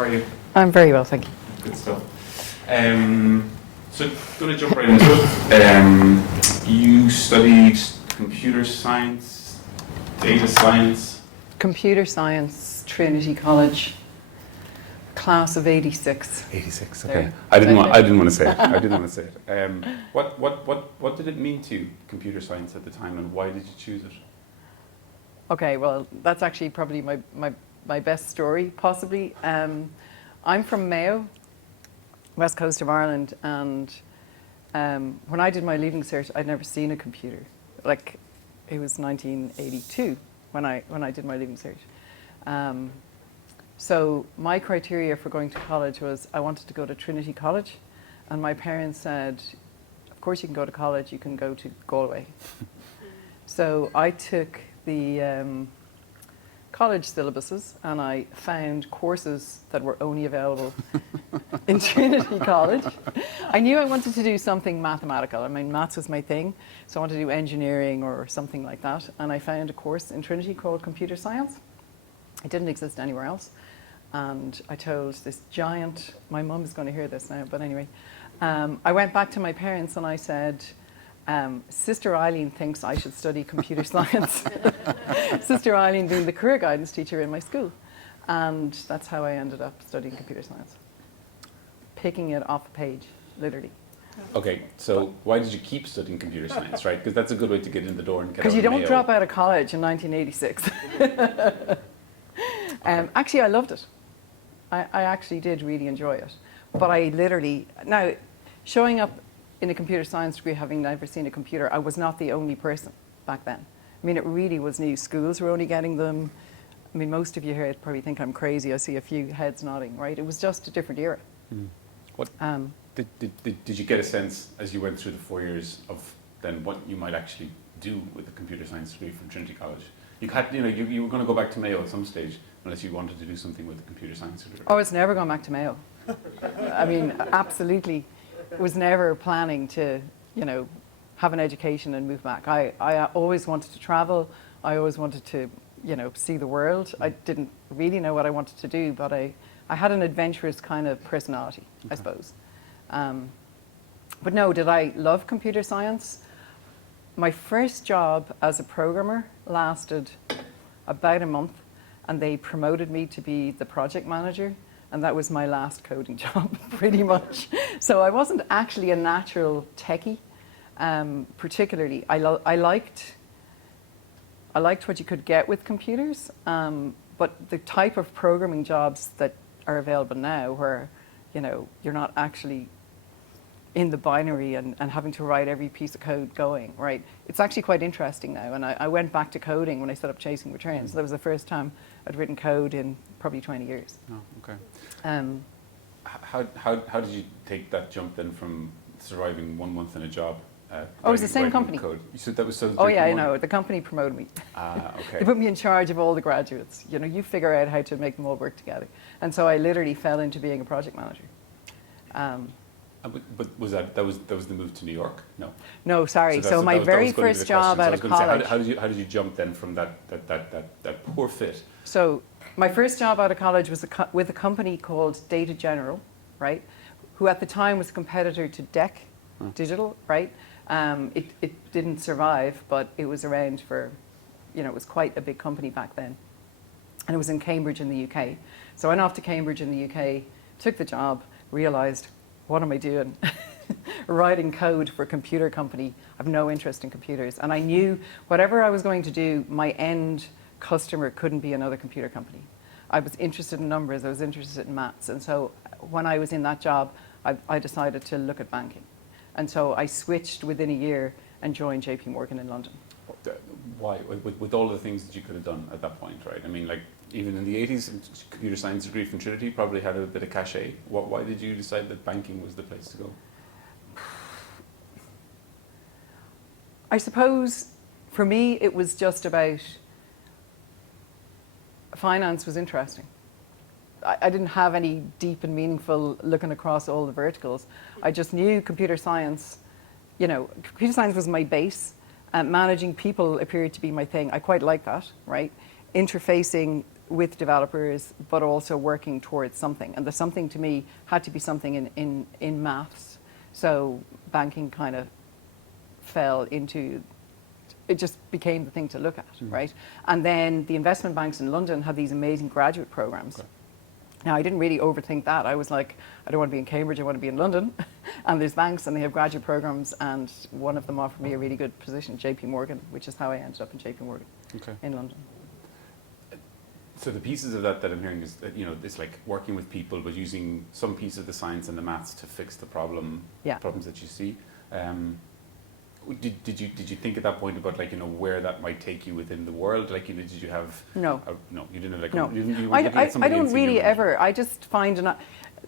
How are you? I'm very well, thank you. Good stuff. So, going to jump right into it. You studied computer science, data science. Computer science, Trinity College, class of '86. 86. Okay. There. I didn't want to say it. I didn't want to say it. What did it mean to you, computer science at the time, and why did you choose it? Okay, well, that's actually probably my best story, possibly. I'm from Mayo, west coast of Ireland, and when I did my leaving cert, I'd never seen a computer. Like, it was 1982 when I did my leaving cert. So my criteria for going to college was I wanted to go to Trinity College, and my parents said, of course you can go to college, you can go to Galway. So I took the college syllabuses and I found courses that were only available in Trinity College. I knew I wanted to do something mathematical. I mean, maths was my thing, so I wanted to do engineering or something like that. And I found a course in Trinity called computer science. It didn't exist anywhere else. And I told this giant, my mum is going to hear this now, but anyway, I went back to my parents and I said, Sister Eileen thinks I should study computer science. Sister Eileen being the career guidance teacher in my school. And that's how I ended up studying computer science. Picking it off a page, literally. Okay, so why did you keep studying computer science, right? Because that's a good way to get in the door and get out Because of you don't Mayo. drop out of college in 1986. Actually, I loved it. I actually did really enjoy it. But I literally, now, showing up in a computer science degree, having never seen a computer, I was not the only person back then. I mean, it really was new. Schools were only getting them. I mean, most of you here probably think I'm crazy. I see a few heads nodding, right? It was just a different era. What did you get a sense as you went through the 4 years of then what you might actually do with a computer science degree from Trinity College? You were going to go back to Mayo at some stage unless you wanted to do something with a computer science degree. Oh, it's never going back to Mayo. I mean, absolutely. Was never planning to, have an education and move back. I always wanted to travel. I always wanted to, see the world. I didn't really know what I wanted to do, but I had an adventurous kind of personality, I suppose. But no, did I love computer science? My first job as a programmer lasted about a month, and they promoted me to be the project manager. And that was my last coding job, pretty much. So I wasn't actually a natural techie, particularly. I liked what you could get with computers, but the type of programming jobs that are available now, where you're not actually in the binary and having to write every piece of code going, right? It's actually quite interesting now. And I went back to coding when I set up Chasing Returns. That was the first time I'd written code in probably 20 years. Oh, okay. How did you take that jump then from surviving 1 month in a job? It was the same company. Code? So that was so. Oh yeah, I know. The company promoted me. Okay. They put me in charge of all the graduates. You figure out how to make them all work together. And so I literally fell into being a project manager. But was that was the move to New York? No. No, sorry. So my very first job out of college. How did you jump then from that poor fit? So my first job out of college was with a company called Data General, right? Who at the time was a competitor to DEC Digital, right? It didn't survive, but it was around for, it was quite a big company back then. And it was in Cambridge in the UK. So I went off to Cambridge in the UK, took the job, realized, what am I doing? Writing code for a computer company. I have no interest in computers. And I knew whatever I was going to do, my end customer couldn't be another computer company. I was interested in numbers, I was interested in maths. And so when I was in that job, I decided to look at banking. And so I switched within a year and joined Jpmorgan in London. Why? With all the things that you could have done at that point, right? I mean, like, even in the 80s, a computer science degree from Trinity probably had a bit of cachet. Why did you decide that banking was the place to go? I suppose, for me, it was just about finance was interesting. I didn't have any deep and meaningful looking across all the verticals. I just knew computer science, computer science was my base. Managing people appeared to be my thing. I quite like that, right? Interfacing with developers, but also working towards something. And the something to me had to be something in maths. So banking kind of fell into, it just became the thing to look at, right? And then the investment banks in London had these amazing graduate programs. Okay. Now, I didn't really overthink that. I was like, I don't want to be in Cambridge, I want to be in London. And there's banks and they have graduate programs, and one of them offered me a really good position, Jpmorgan, which is how I ended up in Jpmorgan in London. So the pieces of that I'm hearing is that, you know, it's like working with people, but using some piece of the science and the maths to fix the problems that you see. Did you think at that point about, like, you know, where that might take you within the world? Like, you know, did you have no, you didn't, like, no. you I don't really ever. I just find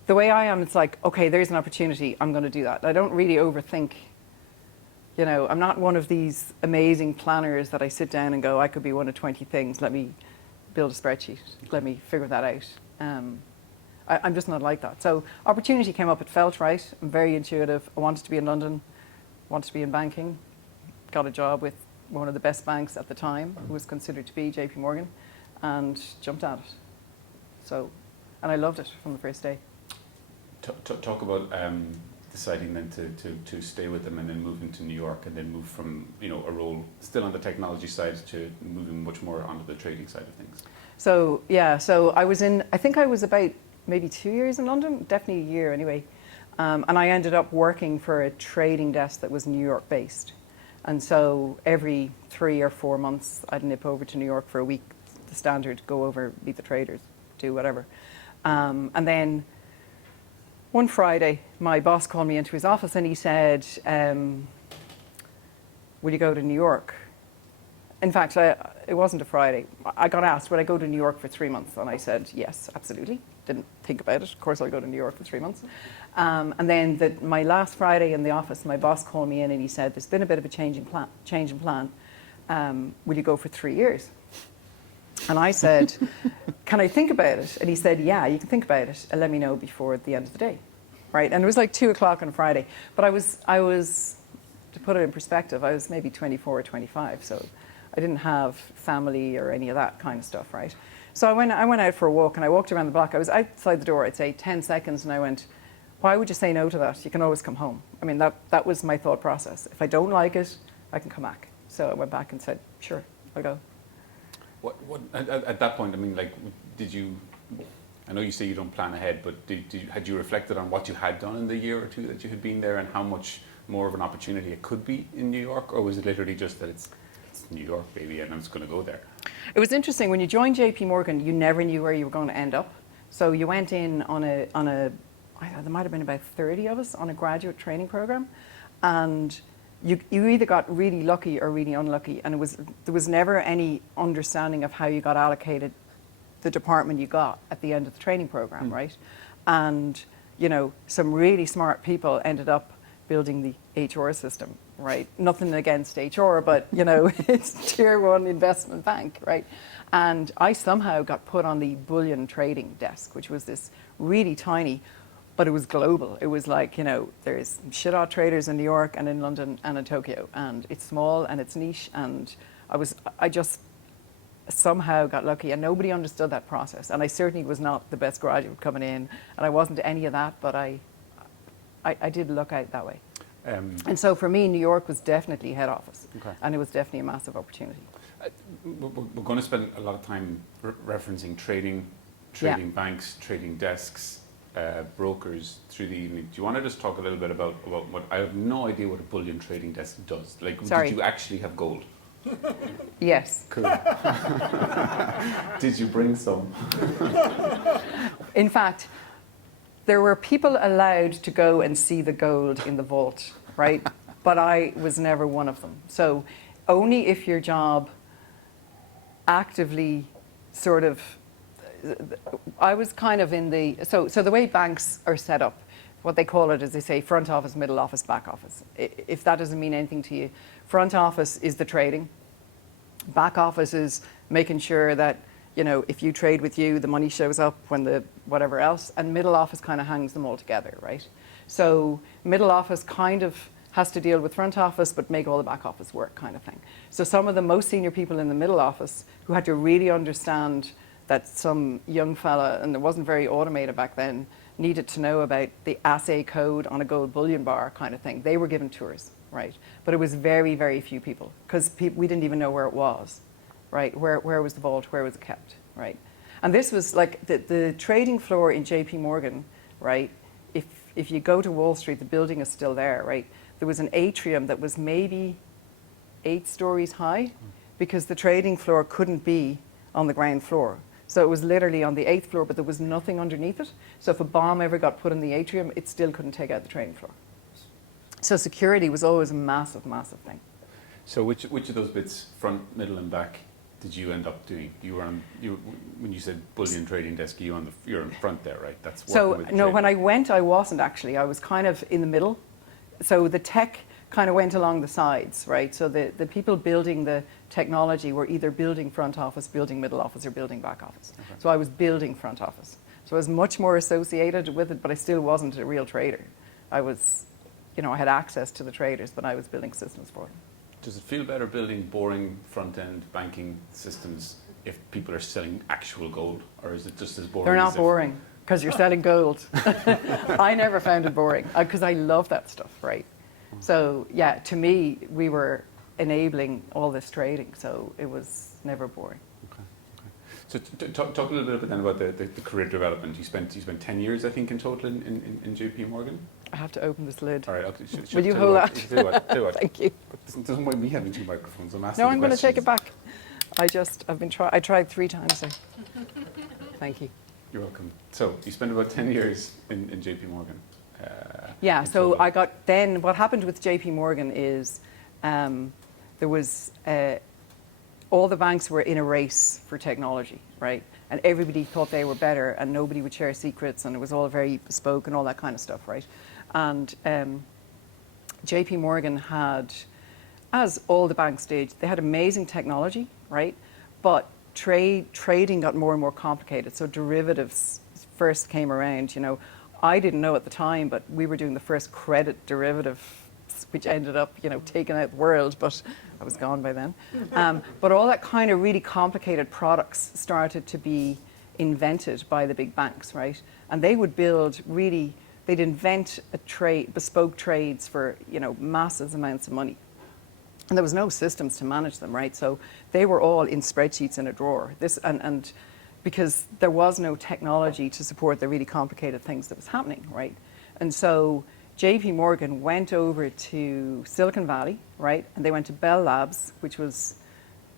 the way I am. It's like, okay, there's an opportunity. I'm going to do that. I don't really overthink. You know, I'm not one of these amazing planners that I sit down and go, I could be one of 20 things. Let me build a spreadsheet. Let me figure that out. I'm just not like that. So opportunity came up. It felt right. I'm very intuitive. I wanted to be in London. Wanted to be in banking. Got a job with one of the best banks at the time, who was considered to be Jpmorgan, and jumped at it. So, and I loved it from the first day. Talk about deciding then to stay with them and then move into New York, and then move from, you know, a role still on the technology side to moving much more onto the trading side of things. So yeah, so I think I was about maybe 2 years in London, definitely a year anyway. And I ended up working for a trading desk that was New York based. And so every 3 or 4 months, I'd nip over to New York for a week, the standard, go over, meet the traders, do whatever. And then one Friday, my boss called me into his office and he said, will you go to New York? In fact, it wasn't a Friday. I got asked, would I go to New York for 3 months? And I said, yes, absolutely. Didn't think about it. Of course, I'll go to New York for 3 months. And then my last Friday in the office, my boss called me in and he said, there's been a bit of a change in plan. Will you go for 3 years? And I said, can I think about it? And he said, yeah, you can think about it and let me know before the end of the day. Right? And it was like 2 o'clock on a Friday. But I was, to put it in perspective, I was maybe 24 or 25. So I didn't have family or any of that kind of stuff, right? So I went out for a walk and I walked around the block. I was outside the door, I'd say 10 seconds, and I went, why would you say no to that? You can always come home. I mean, that was my thought process. If I don't like it, I can come back. So I went back and said, sure, I'll go. What at that point, I mean, like, did you, I know you say you don't plan ahead, but had you reflected on what you had done in the year or two that you had been there and how much more of an opportunity it could be in New York? Or was it literally just that it's New York, baby, and I'm just going to go there? It was interesting. When you joined Jpmorgan, you never knew where you were going to end up. So you went in on a there might have been about 30 of us on a graduate training program, and you either got really lucky or really unlucky, and there was never any understanding of how you got allocated the department you got at the end of the training program, right? And, you know, some really smart people ended up building the HR system, right? Nothing against HR, but, you know, it's tier 1 investment bank, right? And I somehow got put on the bullion trading desk, which was this really tiny, but it was global. It was like, you know, there's shit-hot traders in New York and in London and in Tokyo, and it's small and it's niche, and I just somehow got lucky, and nobody understood that process. And I certainly was not the best graduate coming in, and I wasn't any of that, but I did look out that way. And so for me, New York was definitely head office, and it was definitely a massive opportunity. We're going to spend a lot of time referencing trading banks, trading desks, brokers through the evening. Do you want to just talk a little bit about what, I have no idea what a bullion trading desk does. Like, Sorry. Did you actually have gold? Yes. Cool. Did you bring some? In fact, there were people allowed to go and see the gold in the vault, right? But I was never one of them. So only if your job actively sort of, I was kind of in the, so the way banks are set up, what they call it is they say front office, middle office, back office. If that doesn't mean anything to you, front office is the trading. Back office is making sure that, you know, if you trade with you, the money shows up when the whatever else, and middle office kind of hangs them all together, right? So middle office kind of has to deal with front office, but make all the back office work kind of thing. So some of the most senior people in the middle office who had to really understand that some young fella, and it wasn't very automated back then, needed to know about the assay code on a gold bullion bar kind of thing. They were given tours, right? But it was very, very few people, because we didn't even know where it was, right? Where was the vault, where was it kept, right? And this was like the trading floor in Jpmorgan, right? If you go to Wall Street, the building is still there, right? There was an atrium that was maybe 8 stories high, because the trading floor couldn't be on the ground floor. So it was literally on the 8th floor, but there was nothing underneath it. So if a bomb ever got put in the atrium, it still couldn't take out the trading floor. So security was always a massive, massive thing. So which of those bits, front, middle, and back, did you end up doing? You were when you said bullion trading desk. You're in front there, right? That's so with no. trading. When I went, I wasn't actually. I was kind of in the middle. So the tech kind of went along the sides, right? So the people building the technology were either building front office, building middle office, or building back office. Okay. So I was building front office. So I was much more associated with it, but I still wasn't a real trader. I was, I had access to the traders, but I was building systems for them. Does it feel better building boring front-end banking systems if people are selling actual gold, or is it just as boring? They're not boring, because you're selling gold. I never found it boring, because I love that stuff, right? So yeah, to me, we were enabling all this trading, so it was never boring. Okay. So talk a little bit then about the career development. You spent 10 years, I think, in total in Jpmorgan. I have to open this lid. All right. Will you hold that? Do what? Thank you. It doesn't mind me having 2 microphones. I'm asking. No, I'm going to take it back. I tried 3 times. So. Thank you. You're welcome. So you spent about 10 years in Jpmorgan. Yeah, so I got, then what happened with Jpmorgan is there was, all the banks were in a race for technology, right? And everybody thought they were better, and nobody would share secrets, and it was all very bespoke and all that kind of stuff, right? And Jpmorgan had, as all the banks did, they had amazing technology, right? But trading got more and more complicated. So derivatives first came around, I didn't know at the time, but we were doing the first credit derivative, which ended up, taking out the world, but I was gone by then. But all that kind of really complicated products started to be invented by the big banks, right? And they would build they'd invent bespoke trades for, massive amounts of money. And there was no systems to manage them, right? So they were all in spreadsheets in a drawer. Because there was no technology to support the really complicated things that was happening, right? And so Jpmorgan went over to Silicon Valley, right? And they went to Bell Labs, which was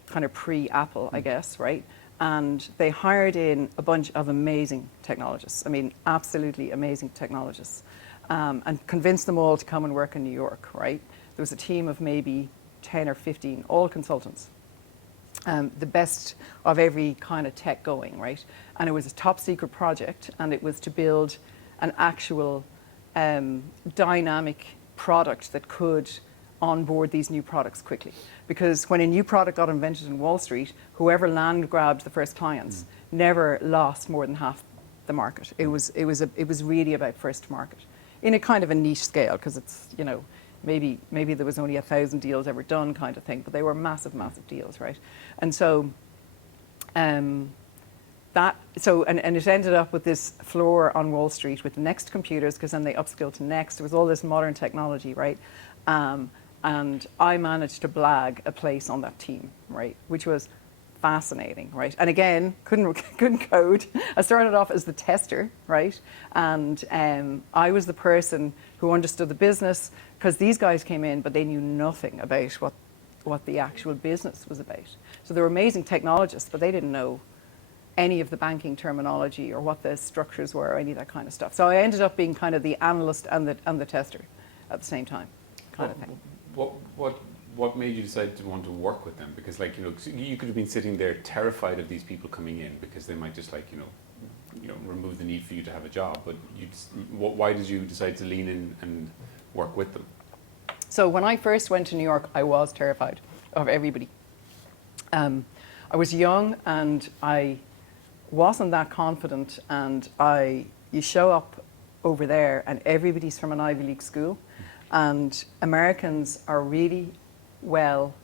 kind of pre-Apple, I guess, right? And they hired in a bunch of amazing technologists. I mean, absolutely amazing technologists. And convinced them all to come and work in New York, right? There was a team of maybe 10 or 15, all consultants. The best of every kind of tech going, right? And it was a top secret project, and it was to build an actual dynamic product that could onboard these new products quickly. Because when a new product got invented in Wall Street, whoever land grabbed the first clients never lost more than half the market. It was really about first to market in a kind of a niche scale, because it's, maybe there was only 1,000 deals ever done kind of thing, but they were massive, massive deals, right? And so, and it ended up with this floor on Wall Street with Next computers, because then they upskilled to Next. There was all this modern technology, right? And I managed to blag a place on that team, right? Which was fascinating, right? And again, couldn't code. I started off as the tester, right? And I was the person who understood the business, because these guys came in, but they knew nothing about what the actual business was about. So they were amazing technologists, but they didn't know any of the banking terminology or what the structures were or any of that kind of stuff. So I ended up being kind of the analyst and the tester at the same time, kind of thing. What made you decide to want to work with them? Because, you could have been sitting there terrified of these people coming in, because they might just remove the need for you to have a job. But why did you decide to lean in and work with them? So when I first went to New York, I was terrified of everybody. I was young and I wasn't that confident, and you show up over there and everybody's from an Ivy League school, and Americans are really well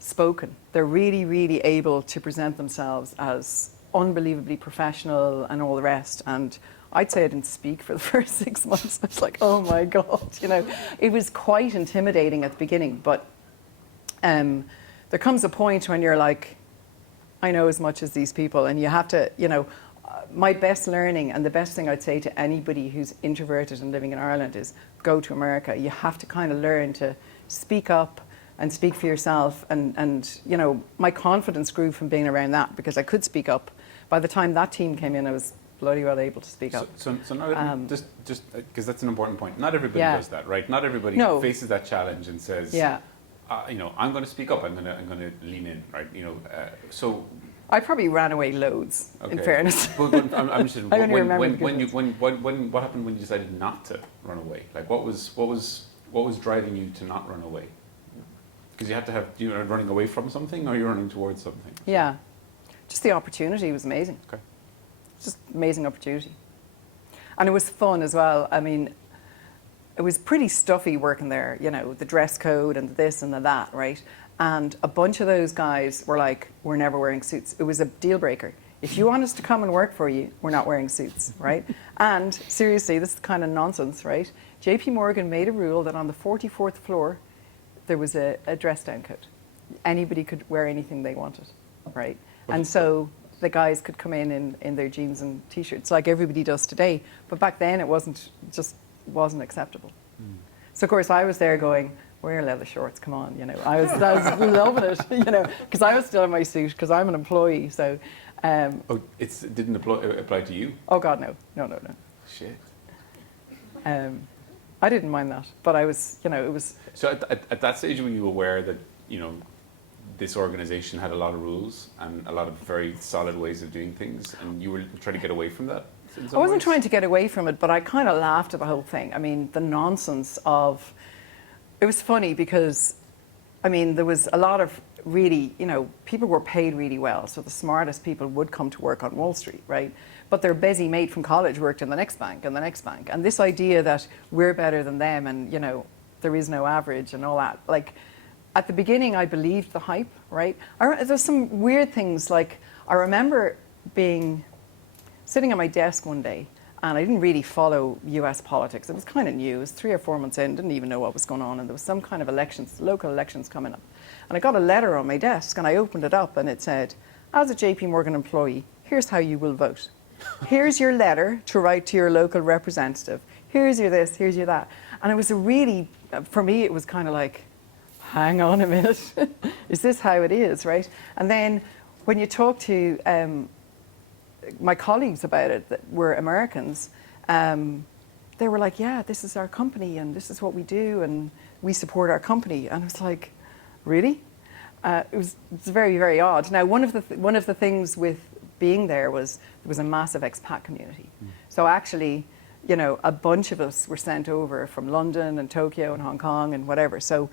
spoken. They're really, really able to present themselves as unbelievably professional and all the rest. And I'd say I didn't speak for the first 6 months. I was like, oh my God, you know, it was quite intimidating at the beginning. But there comes a point when you're like, I know as much as these people, and you have to, you know, my best learning and the best thing I'd say to anybody who's introverted and living in Ireland is go to America. You have to kind of learn to speak up and speak for yourself. And you know, my confidence grew from being around that because I could speak up. By the time that team came in, I was bloody well able to speak up. So not just because that's an important point. Not everybody Yeah. does that, right? Not everybody No. faces that challenge and says, Yeah. you know, I'm going to speak up. I'm going to lean in, right? You know, so. I probably ran away loads, in fairness. But I'm just I only remember the good what happened when you decided not to run away? Like, what was driving you to not run away? Because you had to have, you know, running away from something, or you're running towards something. Yeah, just the opportunity was amazing. Okay. Just amazing opportunity, and it was fun as well. I mean, it was pretty stuffy working there. You know, the dress code and this and the that, right? And a bunch of those guys were like, we're never wearing suits. It was a deal breaker. If you want us to come and work for you, we're not wearing suits, right? And seriously, this is kind of nonsense, right? Jpmorgan made a rule that on the 44th floor, there was a dress down code. Anybody could wear anything they wanted, right? And so the guys could come in their jeans and t-shirts like everybody does today. But back then it wasn't acceptable. So of course I was there going, wear leather shorts, come on, you know. I was loving it, you know, because I was still in my suit because I'm an employee. So, It didn't apply to you? oh God, no. Shit. I didn't mind that, but I was, you know, it was. So at that stage, were you aware that, you know, this organization had a lot of rules and a lot of very solid ways of doing things, and you were trying to get away from that? I wasn't trying to get away from it, but I kind of laughed at the whole thing. I mean, the nonsense of. It was funny because, I mean, there was a lot of really, you know, people were paid really well. So the smartest people would come to work on Wall Street, right? But their busy mate from college worked in the next bank and the next bank. And this idea that we're better than them and, you know, there is no average and all that. Like, at the beginning, I believed the hype, right? There's some weird things. Like, I remember sitting at my desk one day, and I didn't really follow US politics. It was kind of new. It was 3 or 4 months in, didn't even know what was going on. And there was some kind of elections, local elections coming up. And I got a letter on my desk, and I opened it up, and it said, as a JPMorgan employee, here's how you will vote. Here's your letter to write to your local representative. Here's your this, here's your that. And it was for me, it was kind of like, hang on a minute. Is this how it is, right? And then when you talk to my colleagues about it that were Americans, they were like, yeah, this is our company and this is what we do and we support our company. And I was like, really? It's very, very odd. Now, one of the things with being there was a massive expat community. So actually, you know, a bunch of us were sent over from London and Tokyo and Hong Kong and whatever. So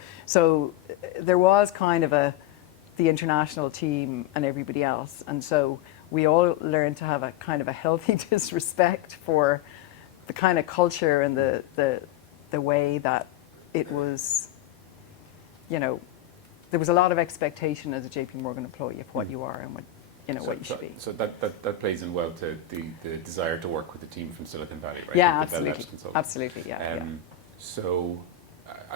there was kind of the international team and everybody else. And so we all learned to have a kind of a healthy disrespect for the kind of culture and the way that it was, you know, there was a lot of expectation as a JPMorgan employee of what you are and what, you know, what you should be. So that plays in well to the desire to work with the team from Silicon Valley, right? Yeah, absolutely. Absolutely, yeah. So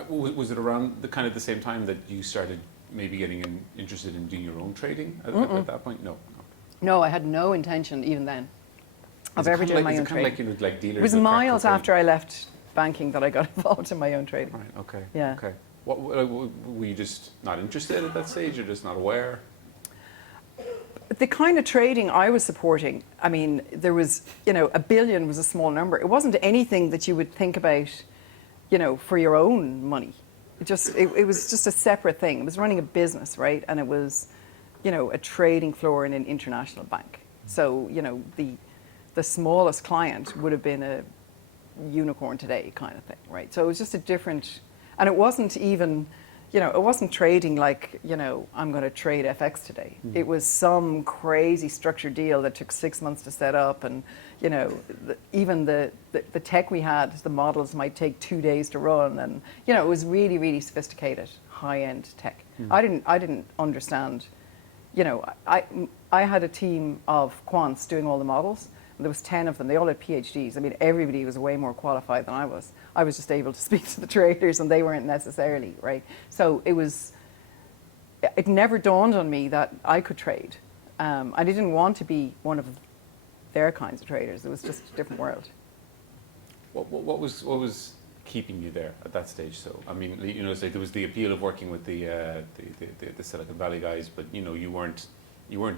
was it around the same time that you started maybe getting interested in doing your own trading at that point? No. No, I had no intention even then of ever doing my own trading. Like, you know, like dealers. It was miles after I left banking that I got involved in my own trading. Right. Okay. Yeah. Okay. What were you just not interested at that stage, or just not aware? The kind of trading I was supporting, I mean, there was, you know, $1 billion was a small number. It wasn't anything that you would think about, you know, for your own money. It was just a separate thing. It was running a business, right? And it was, you know, a trading floor in an international bank. So, you know, the smallest client would have been a unicorn today kind of thing, right? So it was just a different, and it wasn't even, you know, it wasn't trading like, you know, I'm going to trade FX today. It was some crazy structured deal that took 6 months to set up, and, you know, even the tech we had, the models might take 2 days to run, and, you know, it was really, really sophisticated, high-end tech. I didn't understand, you know, I had a team of quants doing all the models. And there was 10 of them. They all had PhDs. I mean, everybody was way more qualified than I was. I was just able to speak to the traders, and they weren't necessarily, right? So it never dawned on me that I could trade. I didn't want to be one of their kinds of traders. It was just a different world. What was keeping you there at that stage? So I mean, you know, say there was the appeal of working with the Silicon Valley guys, but you know, you weren't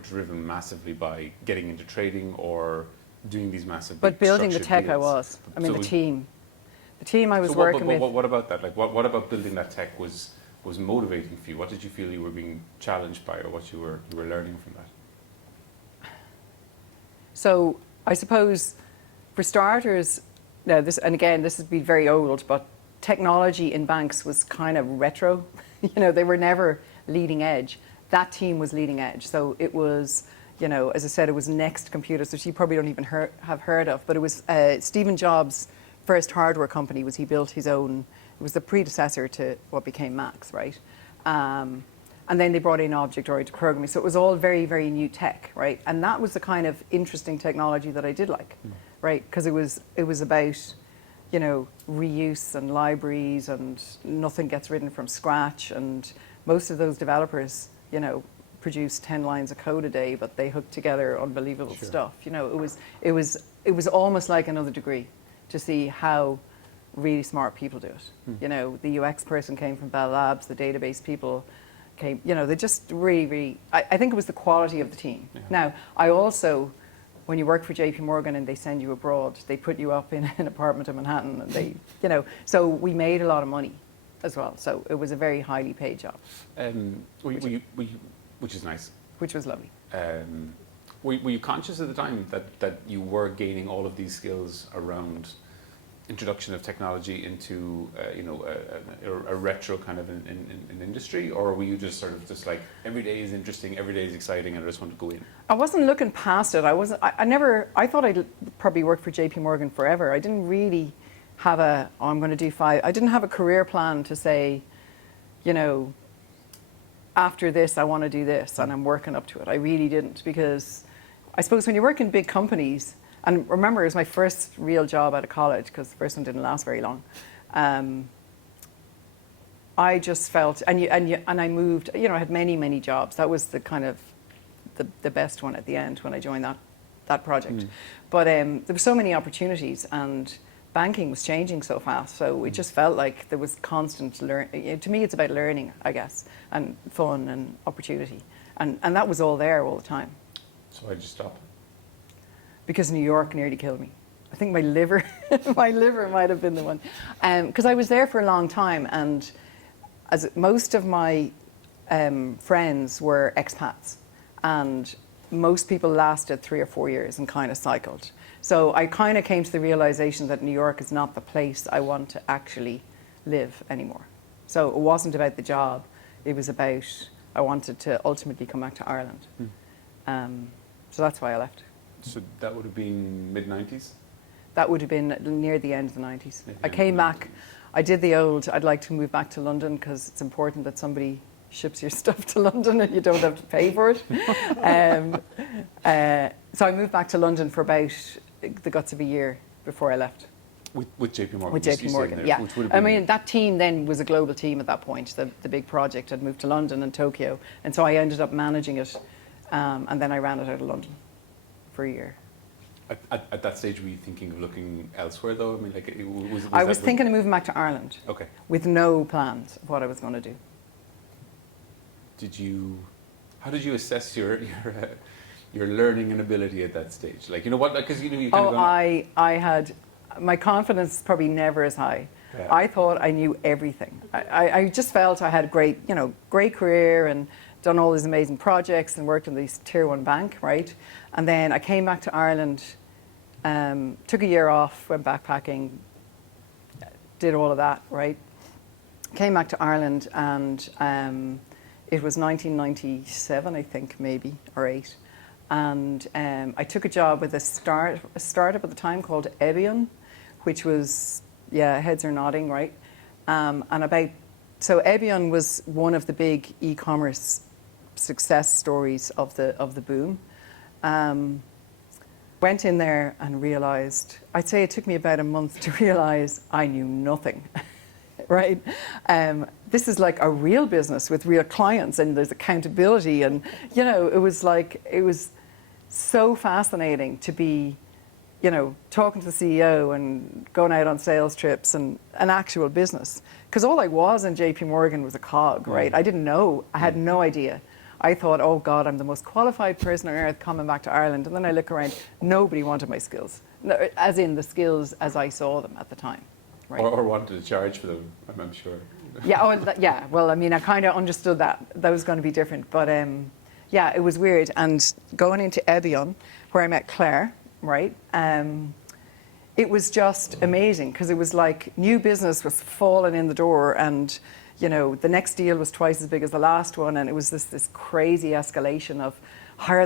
driven massively by getting into trading or doing these massive. But building the structured tech, deals. I was. I mean, So the team I was working with. What about that? Like, what about building that tech was motivating for you? What did you feel you were being challenged by, or what you were learning from that? So I suppose, for starters, now this would be very old, but technology in banks was kind of retro. You know, they were never leading edge. That team was leading edge. So it was, you know, as I said, it was Next Computers, which you probably don't even have heard of, but it was Stephen Jobs' first hardware company. He built his own. It was the predecessor to what became Macs, right? And then they brought in object-oriented programming. So it was all very, very new tech, right? And that was the kind of interesting technology that I did like, right? Because it was about, you know, reuse and libraries, and nothing gets written from scratch. And most of those developers, you know, produce 10 lines of code a day, but they hook together unbelievable stuff. You know, it was almost like another degree to see how really smart people do it. You know, the UX person came from Bell Labs, the database people came, you know, they just really, I think it was the quality of the team. Yeah. Now, I also, when you work for Jpmorgan and they send you abroad, they put you up in an apartment in Manhattan, and they, you know, so we made a lot of money as well. So it was a very highly paid job. Which is nice. Which was lovely. Were you conscious at the time that you were gaining all of these skills around introduction of technology into you know, a retro kind of an industry, or were you just sort of just like, every day is interesting, every day is exciting, and I just want to go in? I wasn't looking past it. I thought I'd probably work for Jpmorgan forever. I didn't really have I'm going to do 5. I didn't have a career plan to say, you know, after this I want to do this and I'm working up to it. I really didn't, because I suppose when you work in big companies, and remember, it was my first real job out of college, because the first one didn't last very long. I just felt, and I moved. You know, I had many jobs. That was the kind of the best one at the end when I joined that project. But there were so many opportunities, and banking was changing so fast. So it just felt like there was constant learning. To me, it's about learning, I guess, and fun and opportunity, and that was all there all the time. So I just stopped. Because New York nearly killed me. I think my liver might have been the one. Because I was there for a long time, and as most of my friends were expats, and most people lasted 3 or 4 years and kind of cycled. So I kind of came to the realization that New York is not the place I want to actually live anymore. So it wasn't about the job. It was about, I wanted to ultimately come back to Ireland. So that's why I left. So that would have been mid-90s? That would have been near the end of the 90s. I came back, I did the old, I'd like to move back to London because it's important that somebody ships your stuff to London and you don't have to pay for it. So I moved back to London for about the guts of a year before I left. With Jpmorgan? With Jpmorgan, yeah. I mean, that team then was a global team at that point. The big project had moved to London and Tokyo. And so I ended up managing it, and then I ran it out of London for a year. At that stage, were you thinking of looking elsewhere, though? I mean, like, I was thinking of moving back to Ireland. Okay. With no plans of what I was going to do. How did you assess your learning and ability at that stage? Like, you know what? Because you kind of. I had, my confidence is probably never as high. Yeah. I thought I knew everything. I just felt I had a great career and done all these amazing projects and worked in this tier 1 bank, right? And then I came back to Ireland, took a year off, went backpacking, did all of that, right? Came back to Ireland, and it was 1997, I think, maybe, or 8. And I took a job with a startup at the time called EMEA, which was, yeah, heads are nodding, right? So EMEA was one of the big e-commerce success stories of the boom. Went in there and realized, I'd say it took me about a month to realize I knew nothing, right? This is like a real business with real clients, and there's accountability, and it was so fascinating to be, talking to the CEO and going out on sales trips and an actual business. Because all I was in Jpmorgan was a cog, right? I didn't know, I had no idea. I thought, oh God, I'm the most qualified person on earth coming back to Ireland. And then I look around, nobody wanted my skills, as in the skills as I saw them at the time. Right? Or wanted to charge for them, I'm sure. Yeah, well, I mean, I kind of understood that was going to be different. But yeah, it was weird. And going into Ebion, where I met Claire, right? It was just amazing, because it was like new business was falling in the door, and the next deal was twice as big as the last one, and it was this crazy escalation of hire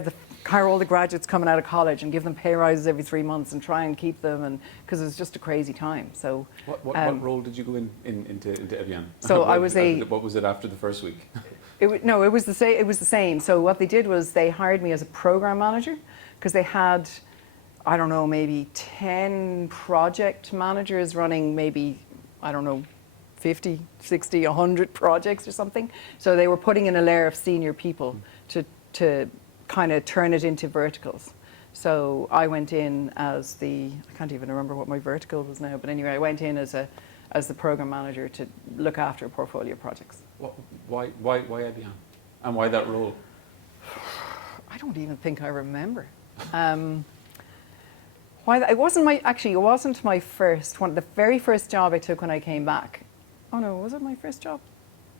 all the graduates coming out of college and give them pay rises every 3 months and try and keep them, and because it was just a crazy time. So what role did you go into Evian? So I was what was it after the first week? It was the same. So what they did was they hired me as a program manager, because they had, I don't know, maybe 10 project managers running maybe, I don't know, 50, 60, 100 projects or something. So they were putting in a layer of senior people to kind of turn it into verticals. So I went in as I can't even remember what my vertical was now, but anyway, I went in as the program manager to look after a portfolio of projects. Why Evian? And why that role? I don't even think I remember. It wasn't my first one. The very first job I took when I came back. Oh no, was it my first job?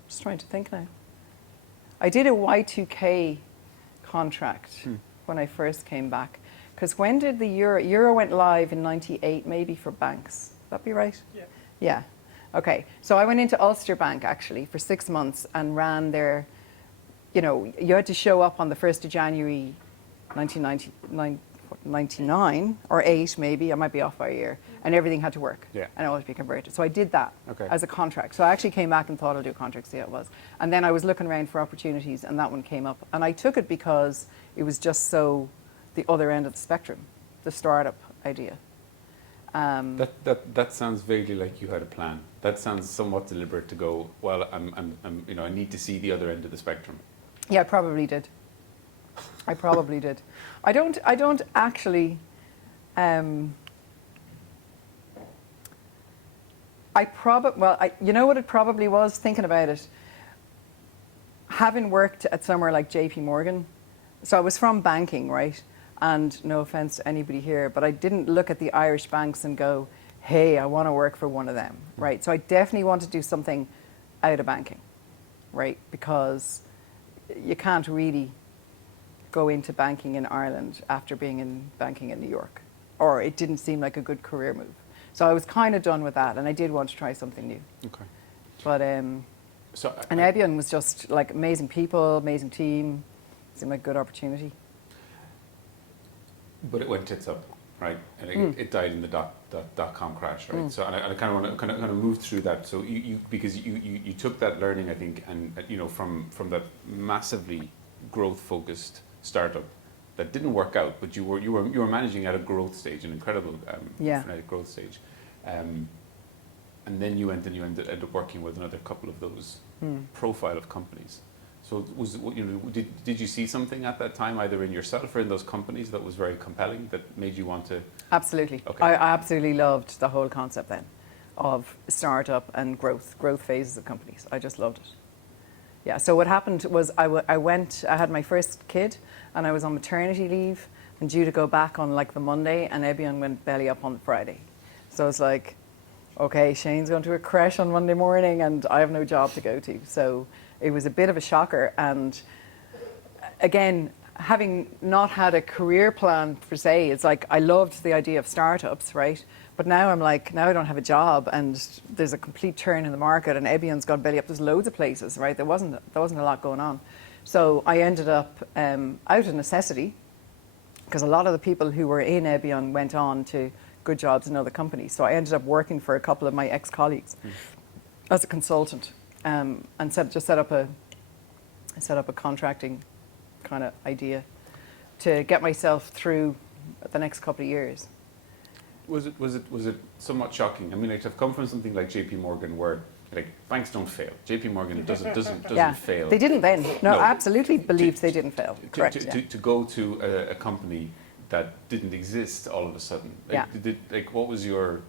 Just trying to think now. I did a Y2K contract when I first came back. Because when did the Euro went live in '98, maybe for banks? Would that be right? Yeah. Yeah. Okay. So I went into Ulster Bank actually for 6 months and ran their, you had to show up on the 1st of January 1999 or 8 maybe, I might be off by a year, and everything had to work. Yeah. And always be converted. So I did that as a contract. So I actually came back and thought I'll do a contract, see how it was. And then I was looking around for opportunities, and that one came up. And I took it because it was just so the other end of the spectrum, the startup idea. That sounds vaguely like you had a plan. That sounds somewhat deliberate to go, well, I need to see the other end of the spectrum. Yeah, I probably did. I probably did. I don't actually. You know what it probably was, thinking about it. Having worked at somewhere like Jpmorgan, so I was from banking, right? And no offense to anybody here, but I didn't look at the Irish banks and go, hey, I want to work for one of them, right? So I definitely want to do something out of banking, right? Because you can't really go into banking in Ireland after being in banking in New York, or it didn't seem like a good career move. So I was kind of done with that, and I did want to try something new. Okay. But Ebion was just like amazing people, amazing team. Seemed like a good opportunity. But it went tits up, right? And it died in the dot-com crash, right? So and I kind of want to move through that. So because you took that learning, I think, and from that massively growth-focused startup that didn't work out, but you were managing at a growth stage, an incredible frenetic growth stage, and then you ended up working with another couple of those profile of companies. So did you see something at that time, either in yourself or in those companies, that was very compelling, that made you want to? Absolutely. Okay. I absolutely loved the whole concept then of startup and growth phases of companies. I just loved it. Yeah, so what happened was I had my first kid, and I was on maternity leave and due to go back on like the Monday, and Ebion went belly up on the Friday. So it's like, okay, Shane's going to a creche on Monday morning and I have no job to go to. So it was a bit of a shocker. And again, having not had a career plan per se, it's like I loved the idea of startups, right? But now I'm like, now I don't have a job, and there's a complete turn in the market, and Ebion's gone belly up. There's loads of places, right? There wasn't a lot going on. So I ended up out of necessity, because a lot of the people who were in Ebion went on to good jobs in other companies. So I ended up working for a couple of my ex-colleagues as a consultant, and set up a I set up a contracting kind of idea to get myself through the next couple of years. Was it somewhat shocking? I mean, like, to have come from something like Jpmorgan, where like banks don't fail. Jpmorgan doesn't fail. They didn't then. No, No. absolutely believed they didn't fail. Correct. To go to a company that didn't exist all of a sudden. Like, what was your?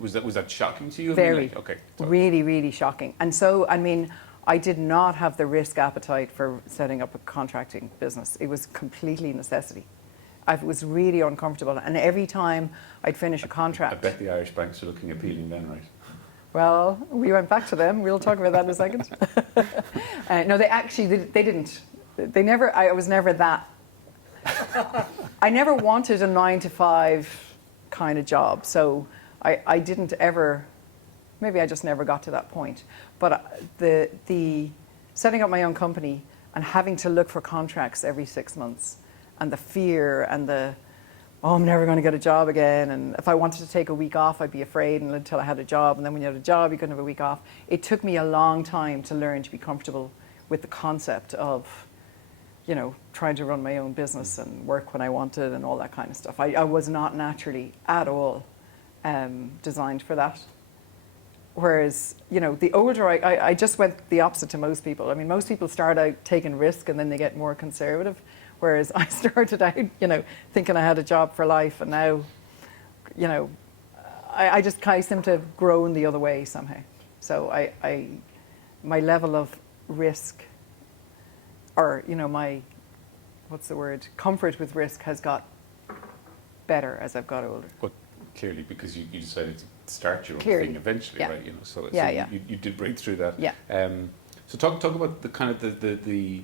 Was that shocking to you? Very. I mean, like, okay. Well, Really, really shocking. And so, I mean, I did not have the risk appetite for setting up a contracting business. It was completely necessity. I was really uncomfortable. And every time I'd finish a contract... I bet the Irish banks are looking appealing then, right? Well, we went back to them. We'll talk about that in a second. No, they didn't. They never... I was never that... I never wanted a 9-to-5 kind of job. So I didn't ever... Maybe I just never got to that point. But the setting up my own company and having to look for contracts every 6 months, and the fear and I'm never going to get a job again. And if I wanted to take a week off, I'd be afraid until I had a job. And then when you had a job, you couldn't have a week off. It took me a long time to learn to be comfortable with the concept of, trying to run my own business and work when I wanted and all that kind of stuff. I was not naturally at all designed for that. Whereas, the older I just went the opposite to most people. I mean, most people start out taking risk and then they get more conservative. Whereas I started out, thinking I had a job for life, and now, I just kind of seem to have grown the other way somehow. So my level of risk, or my, comfort with risk has got better as I've got older. But clearly, because you decided to start your own Clearly. thing eventually, Yeah. right? So Yeah. you did break through that. Yeah. So talk about the kind of the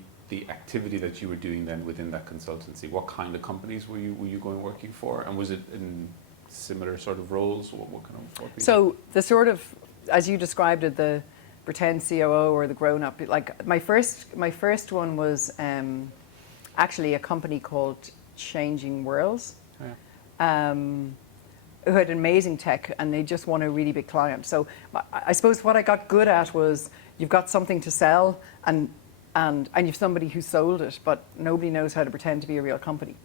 activity that you were doing then within that consultancy. What kind of companies were you going working for, and was it in similar sort of roles? What kind of work? So the sort of, as you described it, the pretend COO or the grown up. Like my first one was actually a company called Changing Worlds. Yeah. Who had amazing tech, and they just won a really big client. So I suppose what I got good at was you've got something to sell, and you've somebody who sold it, but nobody knows how to pretend to be a real company,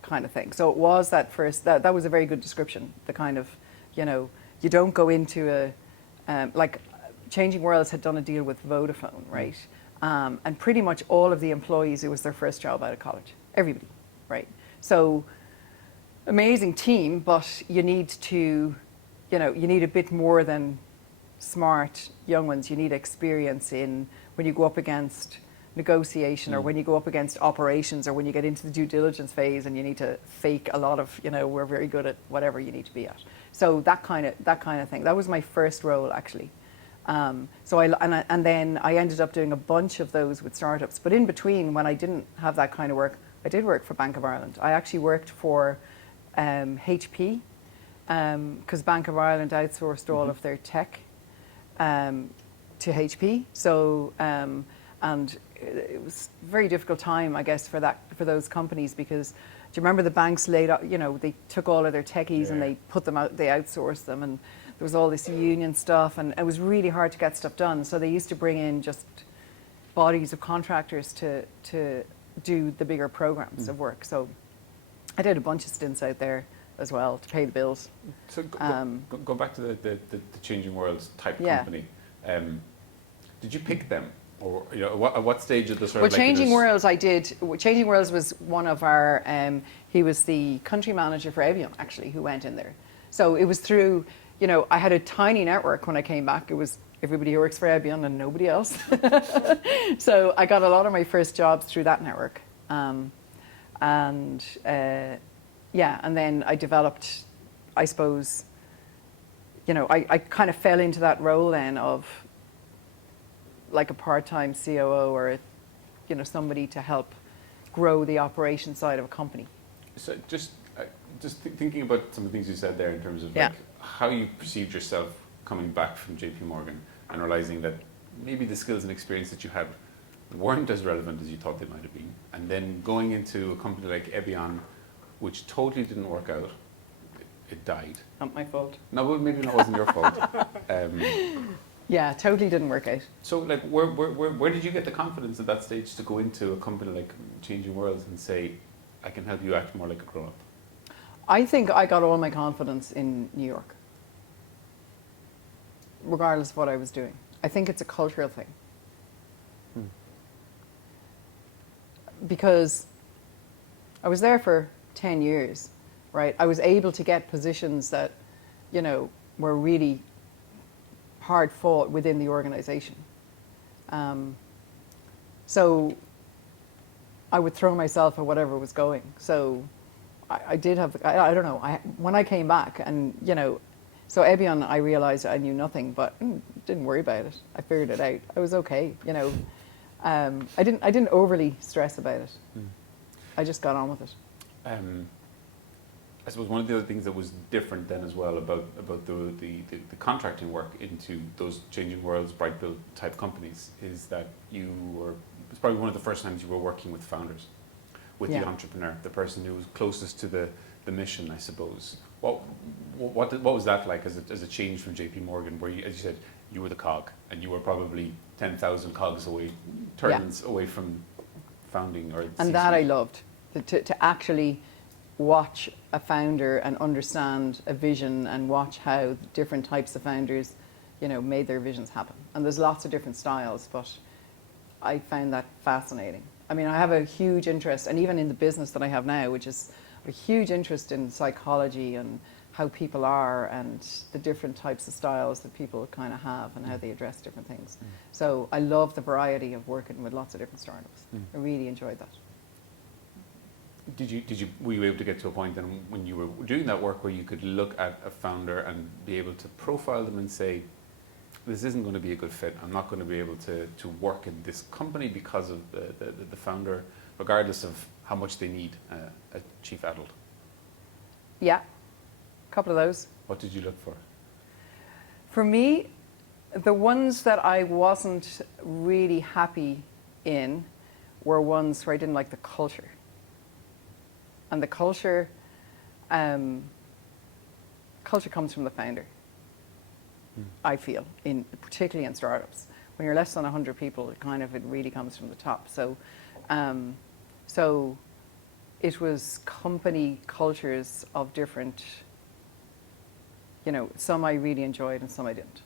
kind of thing. So it was that first. That was a very good description. The kind of, you don't go into like Changing Worlds had done a deal with Vodafone, right? And pretty much all of the employees, it was their first job out of college. Everybody, right? So amazing team, but you need to, you need a bit more than smart young ones. You need experience in when you go up against negotiation, or when you go up against operations, or when you get into the due diligence phase and you need to fake a lot of, we're very good at whatever you need to be at. So that kind of thing. That was my first role, actually. And then I ended up doing a bunch of those with startups. But in between, when I didn't have that kind of work, I did work for Bank of Ireland. I actually worked for HP, because Bank of Ireland outsourced all of their tech to HP. So, and it was a very difficult time, I guess, for those companies, because do you remember the banks laid out, they took all of their techies and they put them out, they outsourced them, and there was all this union stuff, and it was really hard to get stuff done. So they used to bring in just bodies of contractors to do the bigger programs of work. So I did a bunch of stints out there as well to pay the bills. So go back to the Changing Worlds type Yeah. company. Did you pick them, or at what stage of the sort Well, of? Changing Worlds, I did. Changing Worlds was one of our. He was the country manager for Evian, actually, who went in there. So it was through. I had a tiny network when I came back. It was everybody who works for Evian and nobody else. So I got a lot of my first jobs through that network. And then I developed, I suppose, I kind of fell into that role then of like a part-time COO, or, somebody to help grow the operation side of a company. So just thinking about some of the things you said there in terms of like how you perceived yourself coming back from Jpmorgan and realizing that maybe the skills and experience that you had weren't as relevant as you thought they might have been, and then going into a company like Evian, which totally didn't work out. It died. Not my fault. No, well, maybe that wasn't your fault. Yeah, totally didn't work out. So, like, where did you get the confidence at that stage to go into a company like Changing Worlds and say, I can help you act more like a grown-up? I think I got all my confidence in New York, regardless of what I was doing. I think it's a cultural thing. Because I was there for 10 years, right? I was able to get positions that, you know, were really hard fought within the organization. So I would throw myself at whatever was going. So I did have, I don't know, when I came back and, you know, so Evian, I realized I knew nothing, but didn't worry about it. I figured it out. I was okay, you know. I didn't overly stress about it. I just got on with it. I suppose one of the other things that was different then as well about the contracting work into those Changing Worlds, Brightbill type companies is that it's probably one of the first times you were working with founders, with the entrepreneur, the person who was closest to the mission, I suppose. What was that like as a change from Jpmorgan, where you, as you said, you were the cog and you were probably 10,000 cogs away, turns away from founding or and that I loved, to actually watch a founder and understand a vision and watch how different types of founders, you know, made their visions happen. And there's lots of different styles, but I found that fascinating. I mean, I have a huge interest, and even in the business that I have now, which is a huge interest in psychology and how people are and the different types of styles that people kind of have and how they address different things. So I love the variety of working with lots of different startups. I really enjoyed that. Were you able to get to a point then when you were doing that work where you could look at a founder and be able to profile them and say, this isn't going to be a good fit, I'm not going to be able to work in this company because of the founder, regardless of how much they need a chief adult? Yeah, a couple of those. What did you look for? For me, the ones that I wasn't really happy in were ones where I didn't like the culture. And the culture comes from the founder, I feel, particularly in startups. When you're less than 100 people, it really comes from the top. So, so it was company cultures of different, you know, some I really enjoyed and some I didn't.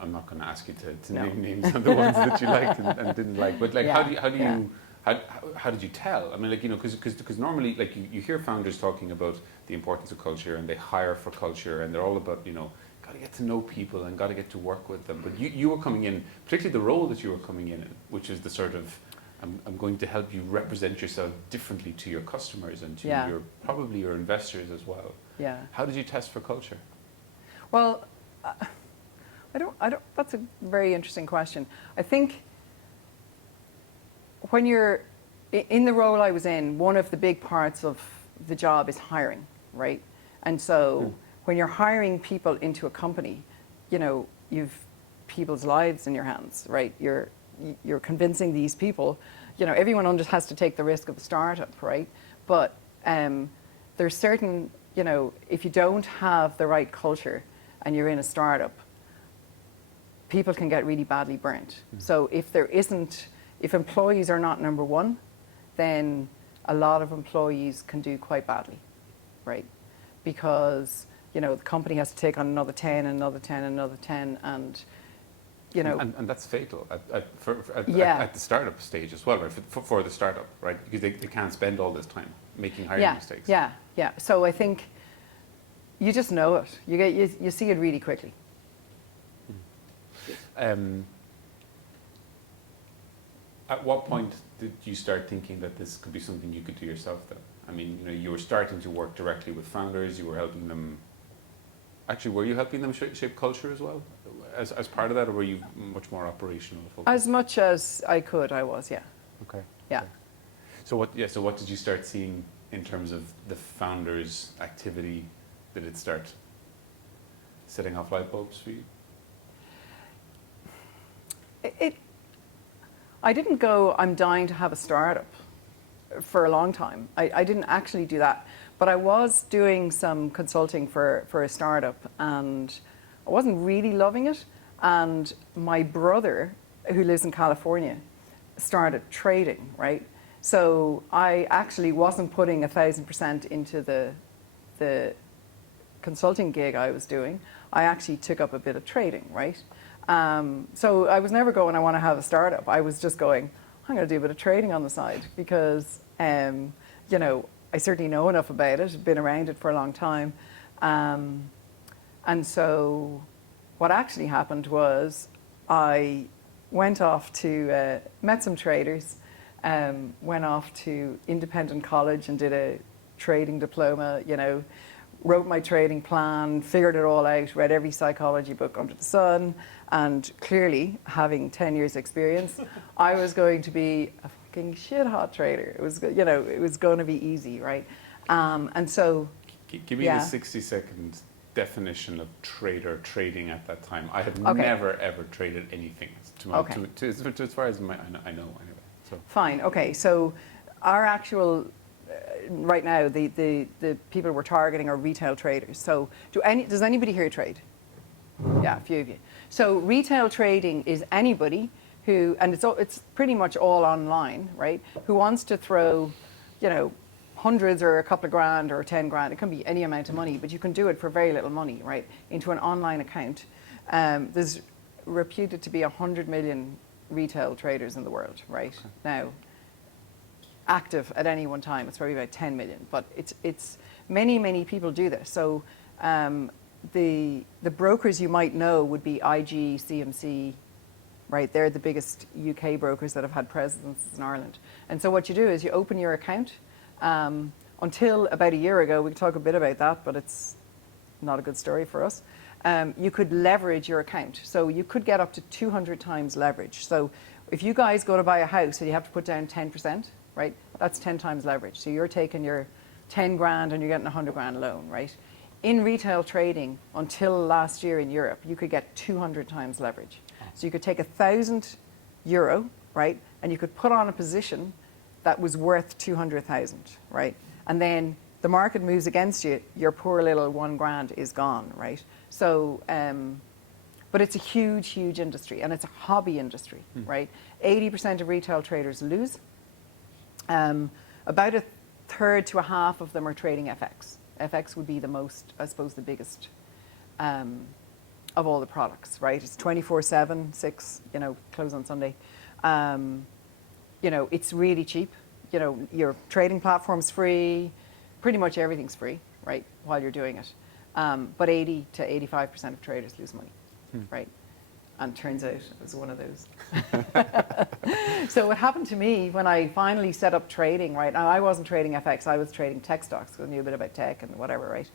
I'm not going to ask you to name names of the ones that you liked and didn't like, but like, how did you tell? I mean, like, you know, because normally, like, you hear founders talking about the importance of culture and they hire for culture and they're all about, you know, got to get to know people and got to get to work with them. But you were coming in, particularly the role that you were coming in, which is the sort of, I'm going to help you represent yourself differently to your customers and to probably your investors as well. Yeah. How did you test for culture? Well, I don't, that's a very interesting question. I think when you're in the role I was in, one of the big parts of the job is hiring, right? And so when you're hiring people into a company, you know, you've people's lives in your hands, right? You're convincing these people, you know, everyone just has to take the risk of the startup, right? But there's certain, you know, if you don't have the right culture and you're in a startup, people can get really badly burnt. So if employees are not number one, then a lot of employees can do quite badly, right? Because, you know, the company has to take on another 10, another 10, another 10, and, you know. And that's fatal at the startup stage as well, right? For the startup, right? Because they can't spend all this time making hiring mistakes. Yeah. So I think you just know it. You see it really quickly. At what point did you start thinking that this could be something you could do yourself then? I mean, you know, you were starting to work directly with founders, you were helping them. Actually, were you helping them shape culture as well, as part of that, or were you much more operational? As much as I could, I was, yeah. Okay. Yeah. Okay. So what did you start seeing in terms of the founders' activity? Did it start setting off light bulbs for you? I didn't go, I'm dying to have a startup for a long time. I didn't actually do that. But I was doing some consulting for a startup, and I wasn't really loving it. And my brother, who lives in California, started trading, right? So I actually wasn't putting 1,000% into the consulting gig I was doing. I actually took up a bit of trading, right? So I was never going, I want to have a startup. I was just going, I'm going to do a bit of trading on the side because, you know, I certainly know enough about it, been around it for a long time. And so what actually happened was I went off to, met some traders, went off to independent college and did a trading diploma, you know, wrote my trading plan, figured it all out, read every psychology book under the sun, and clearly, having 10 years experience, I was going to be a fucking shit-hot trader. It was, you know, it was going to be easy, right? And so, Give me the 60-second definition of trader trading at that time. I have never, ever traded anything, as far as I know anyway. So. Fine, okay, so our actual right now, the people we're targeting are retail traders. So does anybody here trade? Yeah, a few of you. So retail trading is anybody who, and it's pretty much all online, right? Who wants to throw, you know, hundreds or a couple of grand or 10 grand, it can be any amount of money, but you can do it for very little money, right? Into an online account. There's reputed to be 100 million retail traders in the world, right? Okay. Now, active at any one time, it's probably about 10 million, but it's many people do this. So the brokers you might know would be IG, CMC, right? They're the biggest UK brokers that have had presences in Ireland. And so what you do is you open your account. Until about a year ago, we can talk a bit about that, but it's not a good story for us. You could leverage your account. So you could get up to 200 times leverage. So if you guys go to buy a house and you have to put down 10%, right? That's 10 times leverage. So you're taking your 10 grand and you're getting a 100 grand loan, right? In retail trading, until last year in Europe, you could get 200 times leverage. So you could take €1,000, right? And you could put on a position that was worth 200,000, right? And then the market moves against you, your poor little 1 grand is gone, right? So, but it's a huge industry, and it's a hobby industry, right? 80% of retail traders lose. About a third to a half of them are trading FX. FX would be the most, I suppose, the biggest of all the products, right? It's 24/7, 6, you know, close on Sunday. You know, it's really cheap. You know, your trading platform's free, pretty much everything's free, right, while you're doing it. But 80 to 85% of traders lose money, right? And turns out it was one of those. So what happened to me when I finally set up trading, right? Now, I wasn't trading FX, I was trading tech stocks because I knew a bit about tech and whatever, right?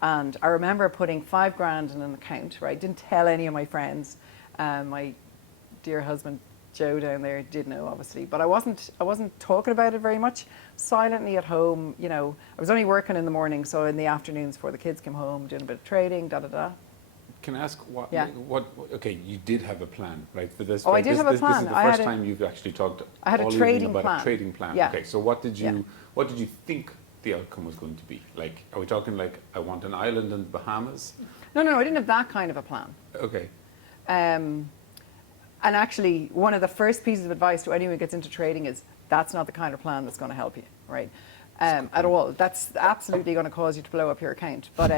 And I remember putting 5 grand in an account, right? Didn't tell any of my friends. My dear husband, Joe down there, did know, obviously, but I wasn't talking about it very much. Silently at home, you know, I was only working in the morning, so in the afternoons before the kids came home, doing a bit of trading, Can I ask what? Yeah. Okay, you did have a plan, right? For this. Oh, I did have a plan. This is the first time you've actually talked. I had a trading plan. About a trading plan. Yeah. Okay, so what did you think the outcome was going to be? Like, are we talking like I want an island in the Bahamas? No, I didn't have that kind of a plan. Okay. And actually, one of the first pieces of advice to anyone who gets into trading is that's not the kind of plan that's going to help you, right? At all. That's absolutely going to cause you to blow up your account. But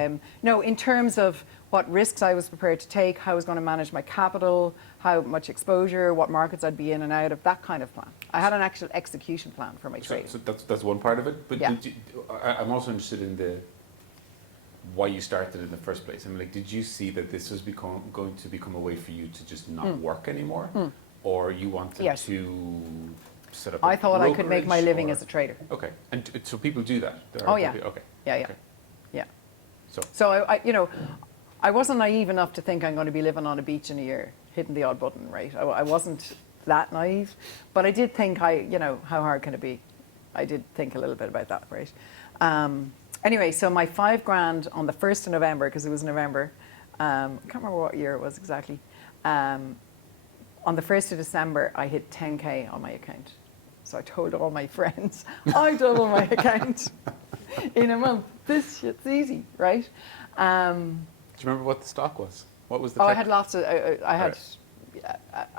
no, in terms of what risks I was prepared to take, how I was going to manage my capital, how much exposure, what markets I'd be in and out of, that kind of plan. I had an actual execution plan for my trading. So that's one part of it. But yeah. I'm also interested in why you started in the first place. I mean, like, did you see that this was going to become a way for you to just not work anymore, or you wanted to set up? I thought I could make my living as a trader. Okay, and so people do that. Yeah. Okay. Yeah. Okay. Yeah. So I, you know, I wasn't naive enough to think I'm going to be living on a beach in a year, hitting the odd button, right? I wasn't that naive, but I did think you know, how hard can it be? I did think a little bit about that, right? Anyway, so my 5 grand on the 1st of November, because it was November, I can't remember what year it was exactly. On the 1st of December, I hit 10K on my account. So I told all my friends, I doubled my account in a month. This shit's easy, right? you remember what the stock was? What was the? Oh, I had lots of. I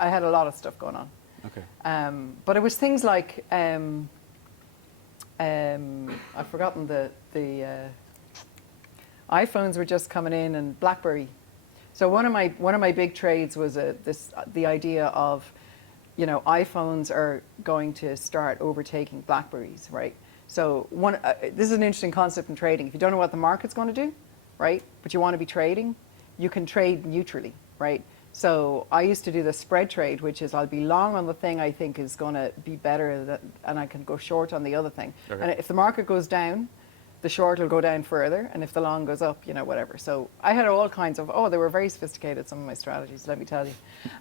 had a lot of stuff going on. Okay. But it was things like I've forgotten the iPhones were just coming in and BlackBerry. So one of my big trades was the idea of, iPhones are going to start overtaking BlackBerries, right? So this is an interesting concept in trading. If you don't know what the market's going to do, right, but you want to be trading, you can trade neutrally, right? So I used to do the spread trade, which is I'll be long on the thing I think is going to be better, and I can go short on the other thing. Okay. And if the market goes down, the short will go down further, and if the long goes up, whatever. So I had all kinds of, they were very sophisticated, some of my strategies, let me tell you.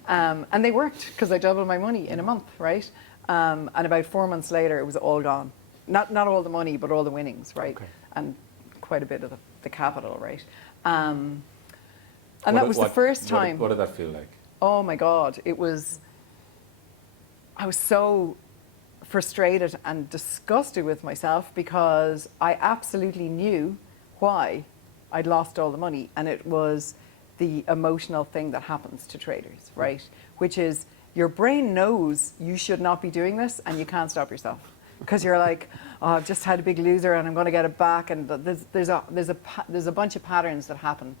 And they worked, because I doubled my money in a month, right? And about 4 months later, it was all gone. Not all the money, but all the winnings, right? Okay. And quite a bit of the capital, right? And that was the first time. What did that feel like? Oh my God, I was so frustrated and disgusted with myself because I absolutely knew why I'd lost all the money, and it was the emotional thing that happens to traders, right? Which is your brain knows you should not be doing this and you can't stop yourself because you're like, I've just had a big loser and I'm going to get it back, and there's a bunch of patterns that happen.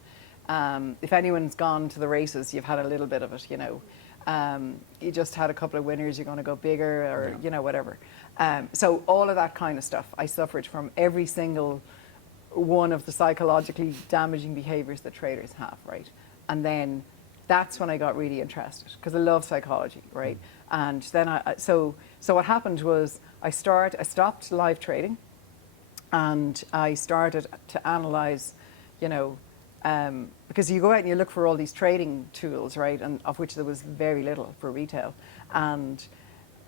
If anyone's gone to the races, you've had a little bit of it, you just had a couple of winners, you're going to go bigger, or whatever. So all of that kind of stuff, I suffered from every single one of the psychologically damaging behaviors that traders have, right? And then that's when I got really interested, because I love psychology, right? And then so what happened was I stopped live trading, and I started to analyze, because you go out and you look for all these trading tools, right, and of which there was very little for retail,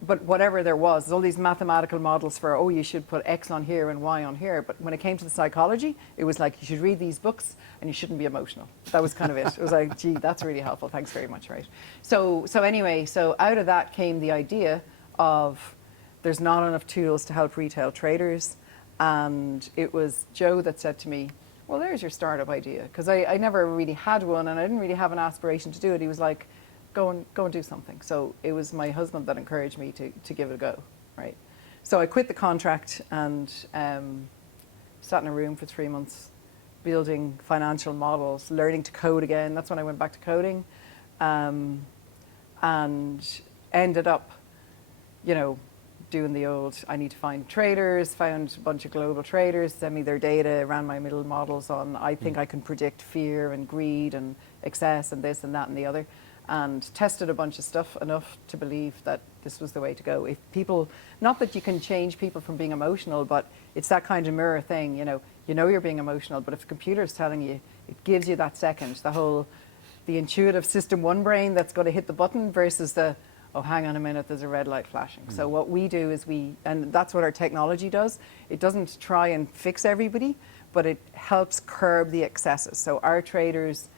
but whatever there was, there's all these mathematical models for, you should put X on here and Y on here, but when it came to the psychology, it was like, you should read these books and you shouldn't be emotional. That was kind of it. It was like, gee, that's really helpful, thanks very much, right? So anyway, so out of that came the idea of there's not enough tools to help retail traders, and it was Joe that said to me, well, there's your startup idea, because I never really had one and I didn't really have an aspiration to do it. He was like, go and do something. So it was my husband that encouraged me to give it a go, right? So I quit the contract and sat in a room for 3 months building financial models, learning to code again. That's when I went back to coding, and ended up, doing the old, I need to find traders, found a bunch of global traders, send me their data, ran my middle models on, I think I can predict fear and greed and excess and this and that and the other, and tested a bunch of stuff enough to believe that this was the way to go. If people, not that you can change people from being emotional, but it's that kind of mirror thing, you're being emotional, but if a computer is telling you, it gives you that second, the intuitive system one brain that's going to hit the button versus the, oh, hang on a minute, there's a red light flashing. So what we do is and that's what our technology does, it doesn't try and fix everybody, but it helps curb the excesses. So our traders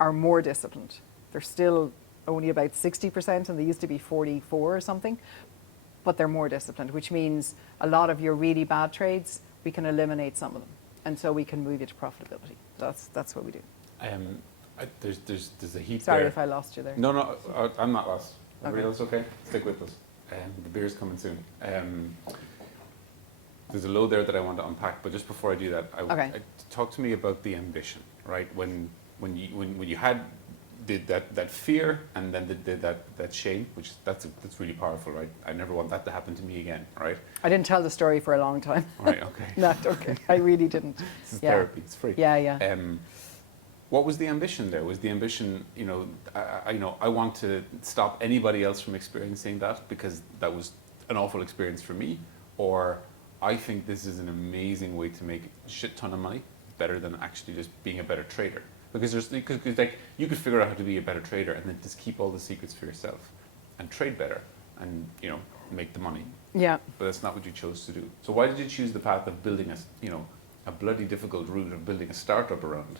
are more disciplined. They're still only about 60%, and they used to be 44 or something, but they're more disciplined, which means a lot of your really bad trades, we can eliminate some of them, and so we can move you to profitability. That's what we do. There's a heap Sorry there. if I lost you there. No, I'm not lost. Everybody Okay. else okay? Stick with us. The beer's coming soon. There's a load there that I want to unpack, but just before I do that, talk to me about the ambition, right? When you had did that fear and then did that shame, which that's really powerful, right? I never want that to happen to me again, right? I didn't tell the story for a long time. Right, okay. No, okay. I really didn't. This is therapy. It's free. Yeah. What was the ambition there? Was the ambition, I want to stop anybody else from experiencing that because that was an awful experience for me, or I think this is an amazing way to make a shit ton of money, better than actually just being a better trader. Because like you could figure out how to be a better trader and then just keep all the secrets for yourself and trade better and make the money. Yeah. But that's not what you chose to do. So why did you choose the path of building a bloody difficult route of building a startup around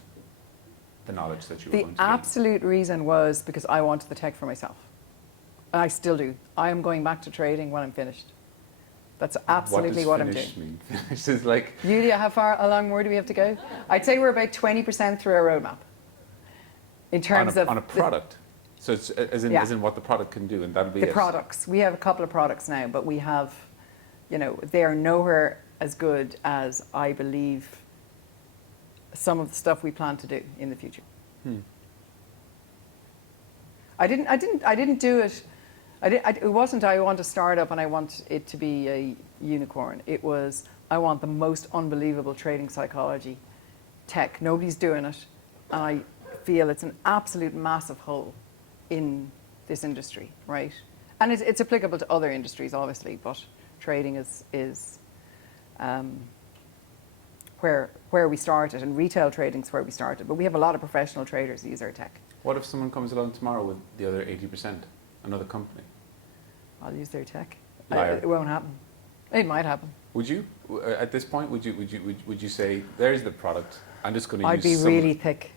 the knowledge that you were going to The absolute reason was because I wanted the tech for myself. And I still do. I am going back to trading when I'm finished. That's absolutely what I'm doing. What does finished mean? Finished is like... Yulia, how long more do we have to go? I'd say we're about 20% through our roadmap. in terms of on a product. So it's as in what the product can do, and that'll be the it. products. We have a couple of products now, but we have, they are nowhere as good as I believe some of the stuff we plan to do in the future. I didn't do it. It wasn't I want to start up and I want it to be a unicorn. It was I want the most unbelievable trading psychology tech. Nobody's doing it, and I feel it's an absolute massive hole in this industry, right? And it's applicable to other industries, obviously, but trading is where we started, and retail trading is where we started. But we have a lot of professional traders who use our tech. What if someone comes along tomorrow with the other 80%, another company? I'll use their tech. Liar. It won't happen. It might happen. Would you, at this point, would you say, there's the product, I'm just going to use I'd be really thick.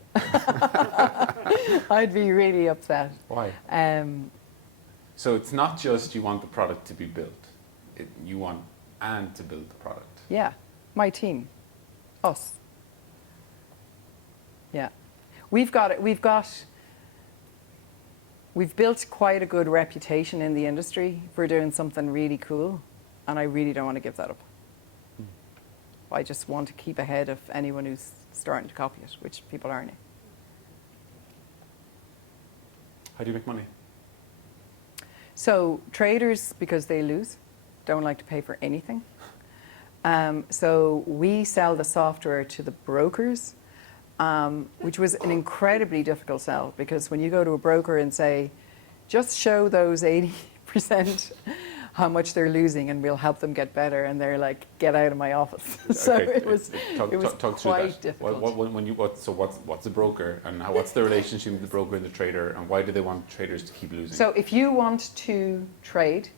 I'd be really upset. Why? So it's not just you want the product to be built. You want to build the product. Yeah, my team, us. Yeah, we've built quite a good reputation in the industry for doing something really cool, and I really don't want to give that up. I just want to keep ahead of anyone who's starting to copy it, which people are now. How do you make money? So traders, because they lose, don't like to pay for anything. So we sell the software to the brokers, which was an incredibly difficult sell, because when you go to a broker and say, just show those 80% how much they're losing and we'll help them get better, and they're like, get out of my office. So Okay, it was talk quite difficult. What's a broker, and what's the relationship with the broker and the trader, and why do they want traders to keep losing? So if you want to trade,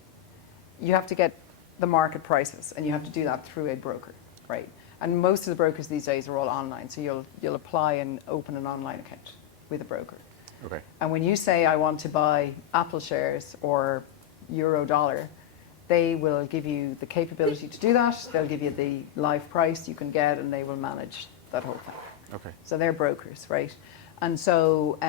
you have to get the market prices, and you have to do that through a broker, right? And most of the brokers these days are all online, so you'll apply and open an online account with a broker. Okay. And when you say, I want to buy Apple shares or euro dollar, they will give you the capability to do that. They'll give you the live price you can get, and they will manage that whole thing. Okay. So they're brokers, right? And so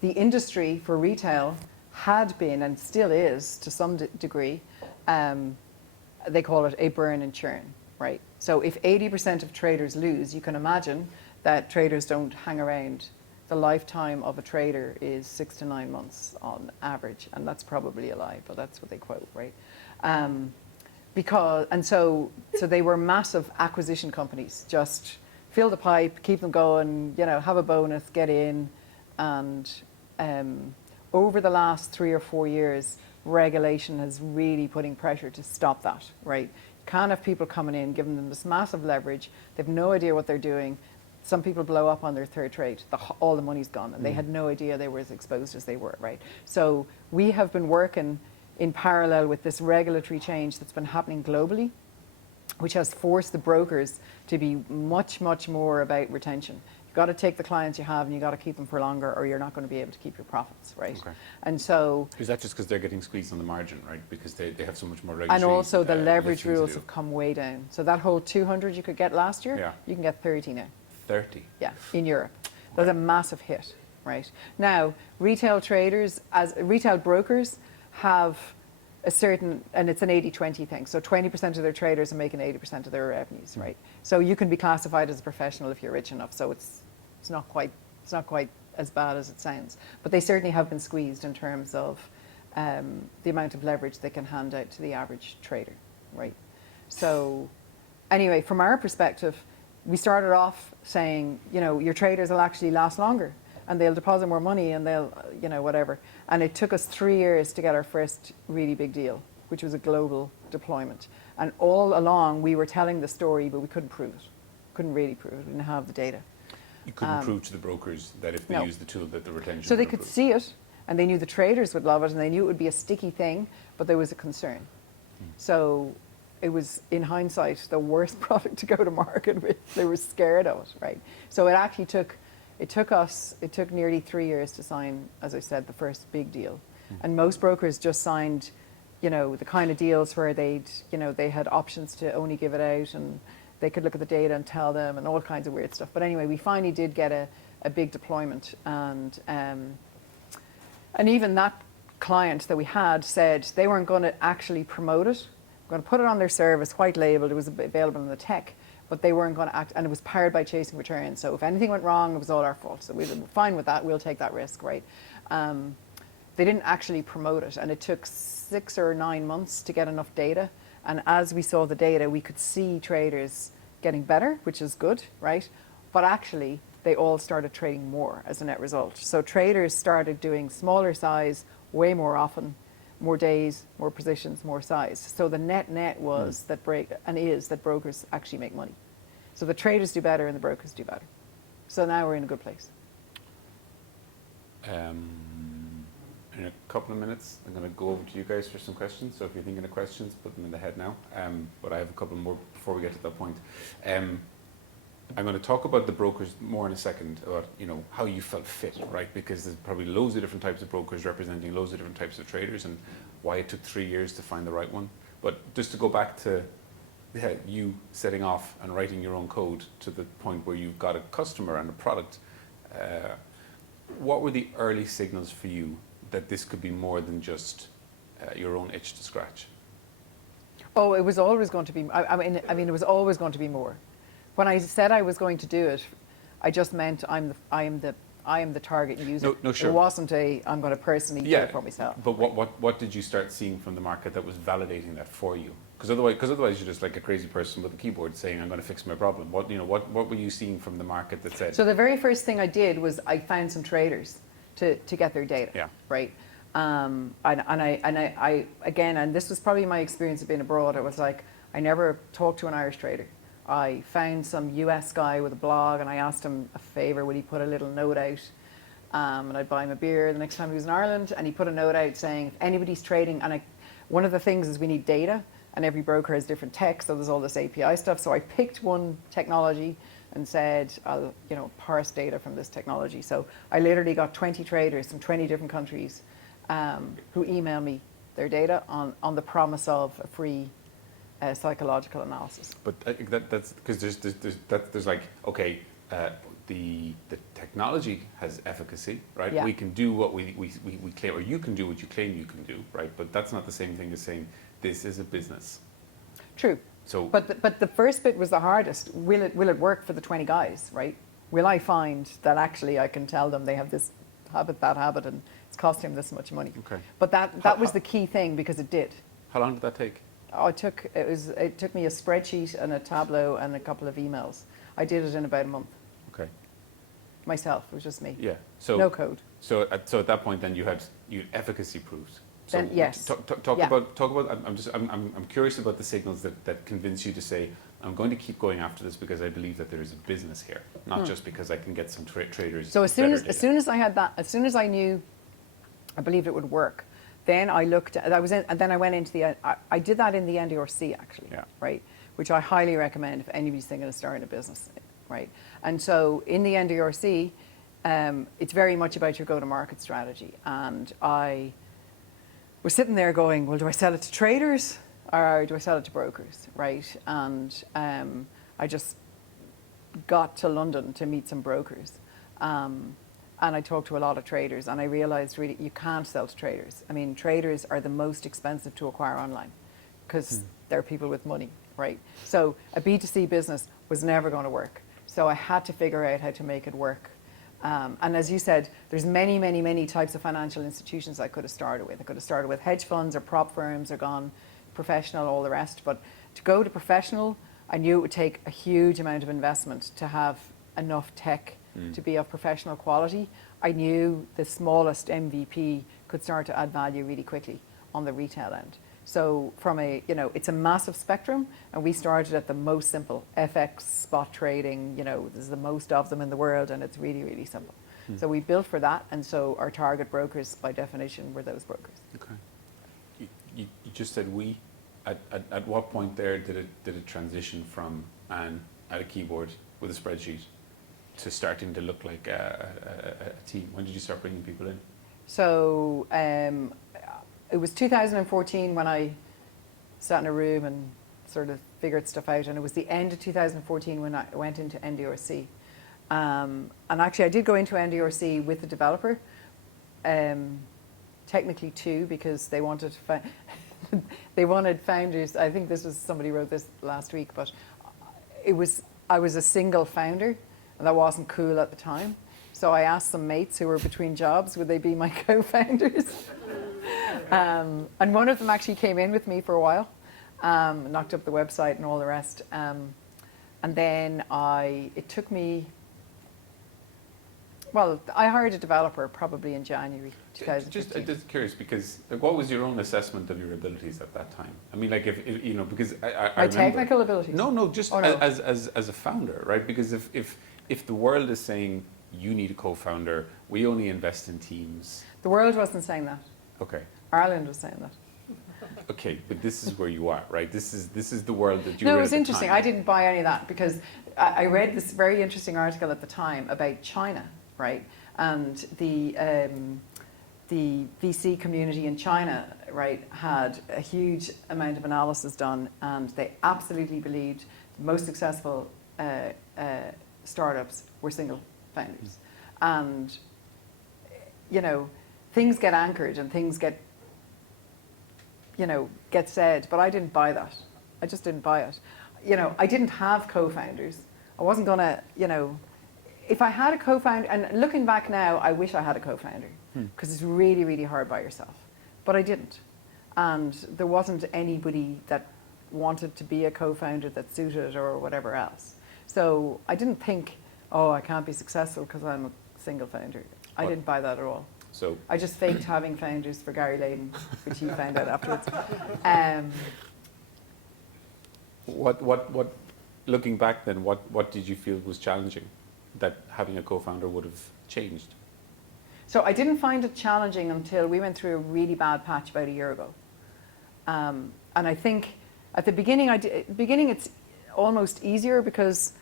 the industry for retail had been, and still is to some degree, they call it a burn and churn, right? So if 80% of traders lose, you can imagine that traders don't hang around. The lifetime of a trader is 6 to 9 months on average, and that's probably a lie, but that's what they quote, right? So they were massive acquisition companies. Just fill the pipe, keep them going, have a bonus, get in, and over the last 3 or 4 years, regulation has really putting pressure to stop that, right? You can't have people coming in, giving them this massive leverage. They have no idea what they're doing. Some people blow up on their third trade. All the money's gone, and they had no idea they were as exposed as they were, right? So we have been working in parallel with this regulatory change that's been happening globally, which has forced the brokers to be much, much more about retention. You've got to take the clients you have and you've got to keep them for longer, or you're not going to be able to keep your profits, right? Okay. And so... Is that just because they're getting squeezed on the margin, right? Because they have so much more regulatory... And also the leverage rules have come way down. So that whole 200 you could get last year, you can get 30 now. 30? Yeah, in Europe. That's a massive hit, right? Now, retail traders, as retail brokers, have a certain, and it's an 80-20 thing. So 20% of their traders are making 80% of their revenues, right? So you can be classified as a professional if you're rich enough. So it's not quite as bad as it sounds. But they certainly have been squeezed in terms of the amount of leverage they can hand out to the average trader, right? So anyway, from our perspective, we started off saying, your traders will actually last longer and they'll deposit more money and they'll, whatever. And it took us 3 years to get our first really big deal, which was a global deployment. And all along we were telling the story, but we couldn't prove it. Couldn't really prove it. We didn't have the data. You couldn't prove to the brokers that if they used the tool that the retention So they could see it, and they knew the traders would love it, and they knew it would be a sticky thing, but there was a concern. So it was, in hindsight, the worst product to go to market with. They were scared of it, right? So it actually took nearly 3 years to sign, as I said, the first big deal. And most brokers just signed, the kind of deals where they had options to only give it out, and they could look at the data and tell them, and all kinds of weird stuff. But anyway, we finally did get a big deployment, and even that client that we had said they weren't going to actually promote it, going to put it on their service, white labeled, it was available in the tech, but they weren't going to act, and it was powered by chasing returns. So if anything went wrong, it was all our fault. So we were fine with that. We'll take that risk, right? They didn't actually promote it, and it took 6 or 9 months to get enough data. And as we saw the data, we could see traders getting better, which is good, right? But actually, they all started trading more as a net result. So traders started doing smaller size way more often, more days, more positions, more size. So the net was that brokers actually make money. So the traders do better and the brokers do better. So now we're in a good place. In a couple of minutes, I'm going to go over to you guys for some questions. So if you're thinking of questions, put them in the head now. But I have a couple more before we get to that point. I'm going to talk about the brokers more in a second, about how you felt fit, right? Because there's probably loads of different types of brokers representing loads of different types of traders, and why it took 3 years to find the right one. But just to go back to you setting off and writing your own code to the point where you've got a customer and a product, what were the early signals for you that this could be more than just your own itch to scratch? Oh, it was always going to be. I mean, it was always going to be more. When I said I was going to do it, I just meant I am the target user. No, sure. It wasn't I'm going to personally do it for myself. But what did you start seeing from the market that was validating that for you? Because otherwise you're just like a crazy person with a keyboard saying I'm going to fix my problem. What were you seeing from the market that said? So the very first thing I did was I found some traders to get their data. Yeah. Right. And I again, and this was probably my experience of being abroad. It was like I never talked to an Irish trader. I found some US guy with a blog and I asked him a favor, would he put a little note out, and I'd buy him a beer the next time he was in Ireland, and he put a note out saying if anybody's trading, and one of the things is we need data, and every broker has different tech, so there's all this API stuff, so I picked one technology and said I'll parse data from this technology. So I literally got 20 traders from 20 different countries who email me their data on the promise of a free psychological analysis. But that's because there's like, okay, the technology has efficacy, right? Yeah. We can do what we claim, or you can do what you claim you can do, right? But that's not the same thing as saying this is a business. True. So, but the first bit was the hardest. Will it work for the 20 guys, right? Will I find that actually I can tell them they have this habit, that habit, and it's costing them this much money? okay. But that was the key thing, because it did. How long did that take? Oh, it took me a spreadsheet and a Tableau and a couple of emails. I did it in about a month. Okay. Myself, it was just me. Yeah. So no code. So at that point, then you had efficacy proofs. So Then, yes. Talk Yeah. about. I'm curious about the signals that convince you to say I'm going to keep going after this because I believe that there is a business here, not just because I can get some traders. So as soon as I had that, as soon as I knew, I believed it would work. Then I looked at, and then I went into I did that in the NDRC actually, Yeah. right? Which I highly recommend if anybody's thinking of starting a business, right? And so in the NDRC, it's very much about your go-to-market strategy. And I was sitting there going, well, do I sell it to traders or do I sell it to brokers, right? And I just got to London to meet some brokers. And I talked to a lot of traders, and I realized really you can't sell to traders. I mean, traders are the most expensive to acquire online because they're people with money, right? So a B2C business was never going to work. So I had to figure out how to make it work. And as you said, there's many, many, many types of financial institutions I could have started with. I could have started with hedge funds or prop firms or gone professional, all the rest. But to go to professional, I knew it would take a huge amount of investment to have enough tech to be of professional quality. I knew the smallest MVP could start to add value really quickly on the retail end. So from it's a massive spectrum, and we started at the most simple, FX, spot trading, there's the most of them in the world, and it's really, really simple. So we built for that, and so our target brokers, by definition, were those brokers. Okay. You just said we. At what point there did it transition from Anne at a keyboard with a spreadsheet to starting to look like a team? When did you start bringing people in? So it was 2014 when I sat in a room and sort of figured stuff out, and it was the end of 2014 when I went into NDRC. And actually, I did go into NDRC with the developer, technically two, because they wanted they wanted founders. I think this was somebody wrote this last week, but I was a single founder, and that wasn't cool at the time. So I asked some mates who were between jobs, would they be my co-founders? And one of them actually came in with me for a while, knocked up the website and all the rest. And then it took me, well, I hired a developer probably in January 2015. Just curious, because like, what was your own assessment of your abilities at that time? I mean, like if you know, because I My remember, technical abilities? No, just Oh, no. as a founder, right? Because if the world is saying you need a co-founder, we only invest in teams. The world wasn't saying that. Okay. Ireland was saying that. Okay, but this is where you are, right? This is the world that you No, were it was at the interesting. time. I didn't buy any of that because I read this very interesting article at the time about China, right? And the VC community in China, right, had a huge amount of analysis done, and they absolutely believed the most successful startups were single founders. And, you know, things get anchored and things get said, but I didn't buy that. I just didn't buy it. You know, I didn't have co-founders. I wasn't gonna, you know, if I had a co-founder, and looking back now, I wish I had a co-founder, because it's really, really hard by yourself. But I didn't. And there wasn't anybody that wanted to be a co-founder that suited or whatever else. So I didn't think, oh, I can't be successful because I'm a single founder. I didn't buy that at all. So I just faked having founders for Gary Layden, which he found out afterwards. what looking back then, what did you feel was challenging that having a co-founder would have changed? So I didn't find it challenging until we went through a really bad patch about a year ago. And I think at the beginning, it's almost easier because,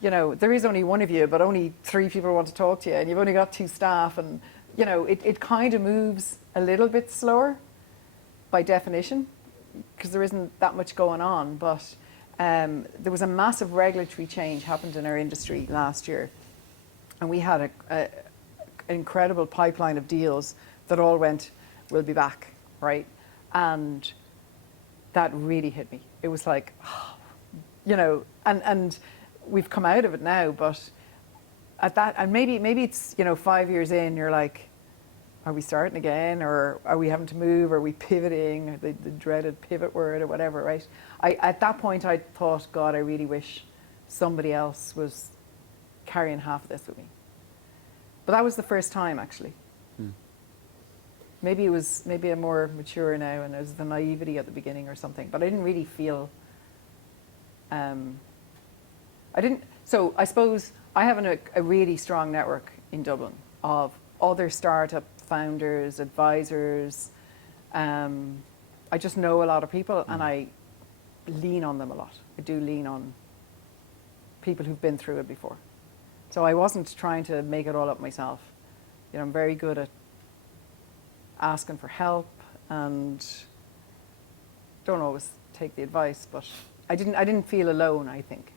you know, there is only one of you, but only 3 people want to talk to you, and you've only got 2 staff, and, you know, it kind of moves a little bit slower by definition because there isn't that much going on. But there was a massive regulatory change happened in our industry last year, and we had an incredible pipeline of deals that all went, we'll be back, right? And that really hit me. It was like, oh, you know, and we've come out of it now, but at that, and maybe it's, you know, 5 years in, you're like, are we starting again, or are we having to move, are we pivoting, or the dreaded pivot word or whatever, right? At that point I thought, God, I really wish somebody else was carrying half of this with me. But that was the first time, actually. Maybe I'm more mature now, and it was the naivety at the beginning or something, but I didn't really feel, so I suppose I have a really strong network in Dublin of other startup founders, advisors. I just know a lot of people, and I lean on them a lot. I do lean on people who've been through it before. So I wasn't trying to make it all up myself. You know, I'm very good at asking for help and don't always take the advice, but I didn't feel alone, I think,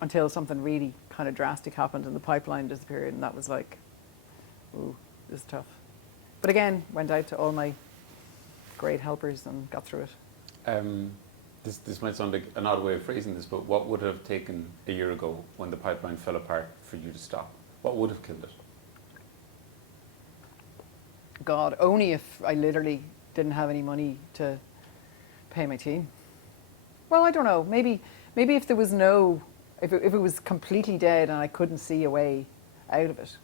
until something really kind of drastic happened and the pipeline disappeared, and that was like, ooh, this is tough. But again, went out to all my great helpers and got through it. This might sound like an odd way of phrasing this, but what would have taken a year ago when the pipeline fell apart for you to stop? What would have killed it? God, only if I literally didn't have any money to pay my team. Well, I don't know. Maybe if there was if it was completely dead and I couldn't see a way out of it.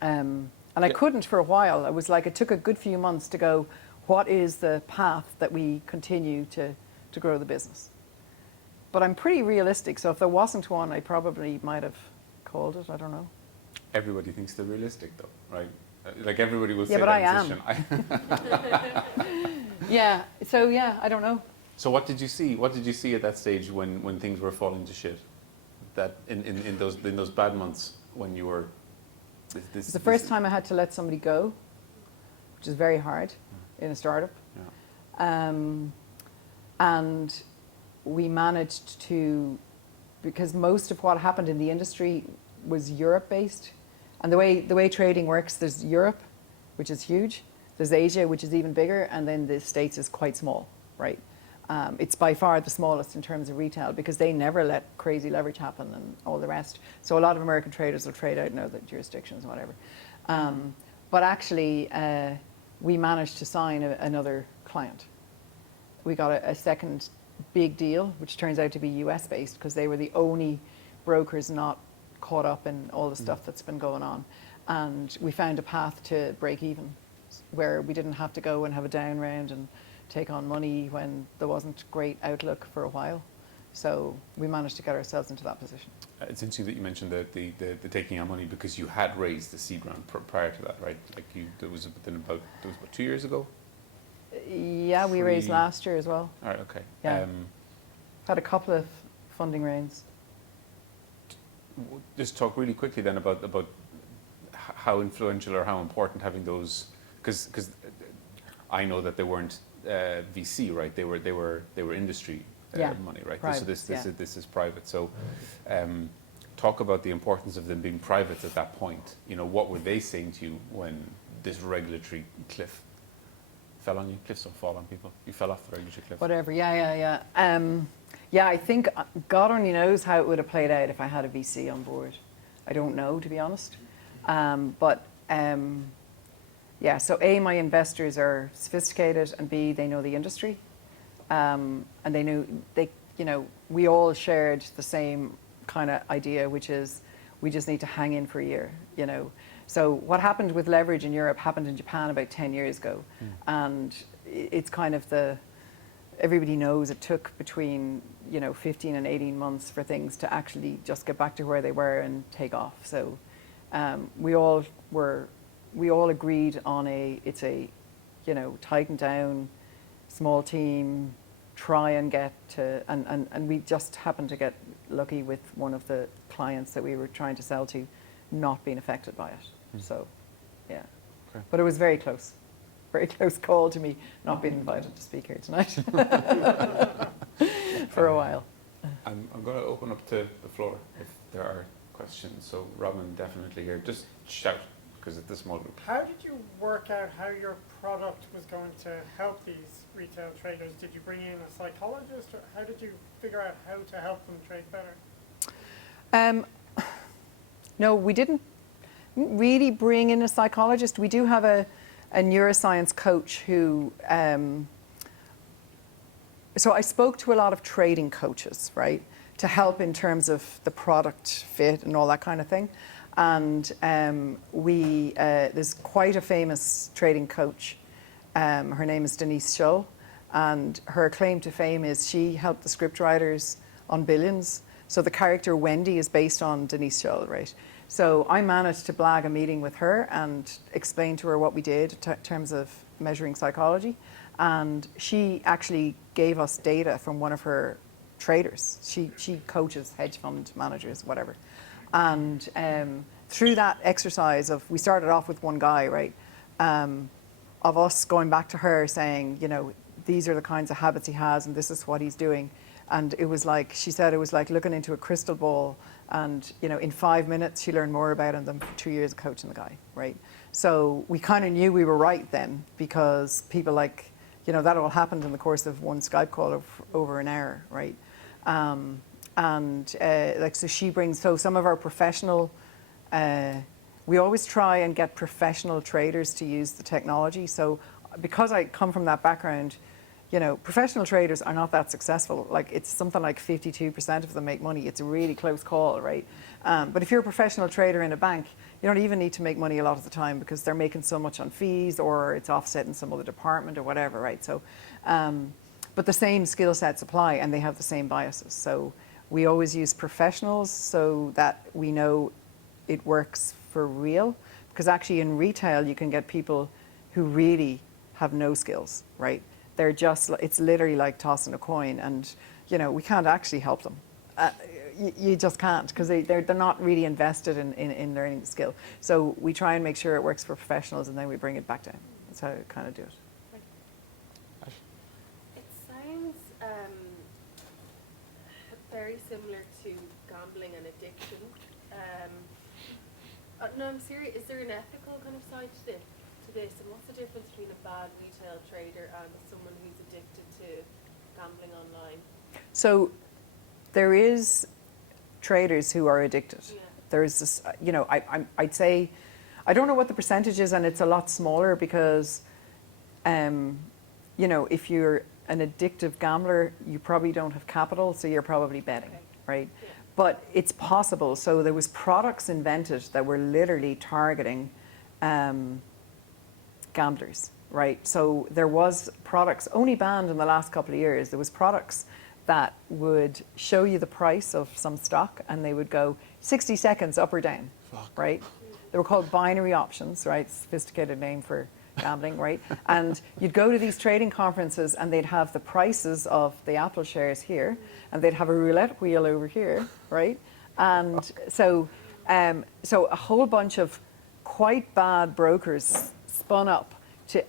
And I couldn't for a while. It was like it took a good few months to go, what is the path that we continue to grow the business? But I'm pretty realistic, so if there wasn't one, I probably might have called it. I don't know. Everybody thinks they're realistic, though, right? Like everybody will say but that I position. Yeah. So yeah, I don't know. So what did you see? What did you see at that stage when things were falling to shit? That in those bad months when you were. It's the first time I had to let somebody go, which is very hard in a startup. Yeah. And we managed to because most of what happened in the industry was Europe based. And the way trading works, there's Europe, which is huge. There's Asia, which is even bigger, and then the States is quite small, right? It's by far the smallest in terms of retail because they never let crazy leverage happen and all the rest. So a lot of American traders will trade out in other jurisdictions, whatever. But actually, we managed to sign another client. We got a second big deal, which turns out to be US based because they were the only brokers not caught up in all the stuff that's been going on. And we found a path to break even where we didn't have to go and have a down round and take on money when there wasn't great outlook for a while. So we managed to get ourselves into that position. It's interesting that you mentioned the taking on money because you had raised the seed round prior to that, right? Like there was about 2 years ago? Yeah, we raised last year as well. All right, okay. Yeah. Had a couple of funding rounds. Just talk really quickly then about how influential or how important having those, because I know that they weren't VC, right? They were industry money, right? Private, So this is private. So talk about the importance of them being private at that point. You know, what were they saying to you when this regulatory cliff fell on you? Cliffs don't fall on people. You fell off the regulatory cliff. Whatever, yeah. Yeah, I think God only knows how it would have played out if I had a VC on board. I don't know, to be honest. Yeah, so A, my investors are sophisticated, and B, they know the industry. And we all shared the same kind of idea, which is we just need to hang in for a year, you know. So what happened with leverage in Europe happened in Japan about 10 years ago. And it's kind of everybody knows it took between, 15 and 18 months for things to actually just get back to where they were and take off. So we all agreed on it's a tighten down, small team, try and get to, and we just happened to get lucky with one of the clients that we were trying to sell to not being affected by it. So, yeah. Okay. But it was very close call to me not being invited to speak here tonight for a while. I'm going to open up to the floor if there are questions. So Robin, definitely here. Just shout, because it's a small group. How did you work out how your product was going to help these retail traders? Did you bring in a psychologist, or how did you figure out how to help them trade better? No, we didn't really bring in a psychologist. We do have a neuroscience coach who, so I spoke to a lot of trading coaches, right, to help in terms of the product fit and all that kind of thing. And there's quite a famous trading coach. Her name is Denise Shull, and her claim to fame is she helped the scriptwriters on Billions. So the character Wendy is based on Denise Shull, right? So I managed to blag a meeting with her and explain to her what we did in terms of measuring psychology. And she actually gave us data from one of her traders. She coaches hedge fund managers, whatever. And through that exercise we started off with one guy, right? Of us going back to her saying, these are the kinds of habits he has and this is what he's doing. And it was like, she said it was like looking into a crystal ball, and in 5 minutes she learned more about him than 2 years of coaching the guy, right? So we kind of knew we were right then, because people that all happened in the course of one Skype call of over an hour, right? So she brings, so some of our professional, we always try and get professional traders to use the technology. So because I come from that background, professional traders are not that successful. Like, it's something like 52% of them make money. It's a really close call, right? But if you're a professional trader in a bank, you don't even need to make money a lot of the time because they're making so much on fees, or it's offset in some other department or whatever, right? So, but the same skill sets apply, and they have the same biases. So we always use professionals so that we know it works for real. Because actually in retail, you can get people who really have no skills, right? They're just, it's literally like tossing a coin, and we can't actually help them. You just can't, because they're not really invested in learning the skill. So we try and make sure it works for professionals, and then we bring it back down. That's how we kind of do it. It sounds very similar to gambling and addiction. No, I'm serious. Is there an ethical kind of side to this? And what's the difference between a bad retail trader and someone who's addicted to gambling online? So there is traders who are addicted. Yeah. There's this, I'd say, I don't know what the percentage is, and it's a lot smaller because, if you're an addictive gambler, you probably don't have capital, so you're probably betting, Okay. right? Yeah. But it's possible. So there was products invented that were literally targeting gamblers, right? So there was products only banned in the last couple of years. There was products that would show you the price of some stock, and they would go 60 seconds up or down, right? They were called binary options, right? Sophisticated name for gambling, right? And you'd go to these trading conferences and they'd have the prices of the Apple shares here, and they'd have a roulette wheel over here, right? And so a whole bunch of quite bad brokers spun up to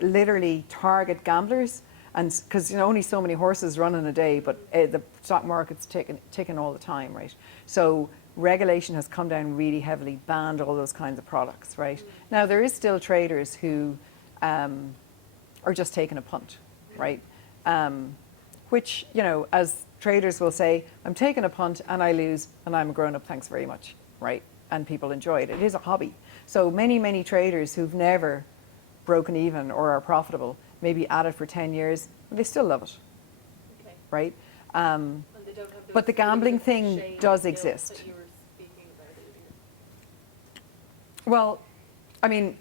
literally target gamblers, and because only so many horses run in a day, but the stock market's ticking all the time, right? So regulation has come down really heavily, banned all those kinds of products, right? Now, there is still traders who are just taking a punt, right? Which, as traders will say, I'm taking a punt and I lose and I'm a grown-up, thanks very much, right? And people enjoy it. It is a hobby. So many traders who've never broken even or are profitable, maybe at it for 10 years, they still love it, Okay. right? And they don't have But the those gambling feelings of thing shame does and guilt exist. that you were speaking about earlier. Well, I mean,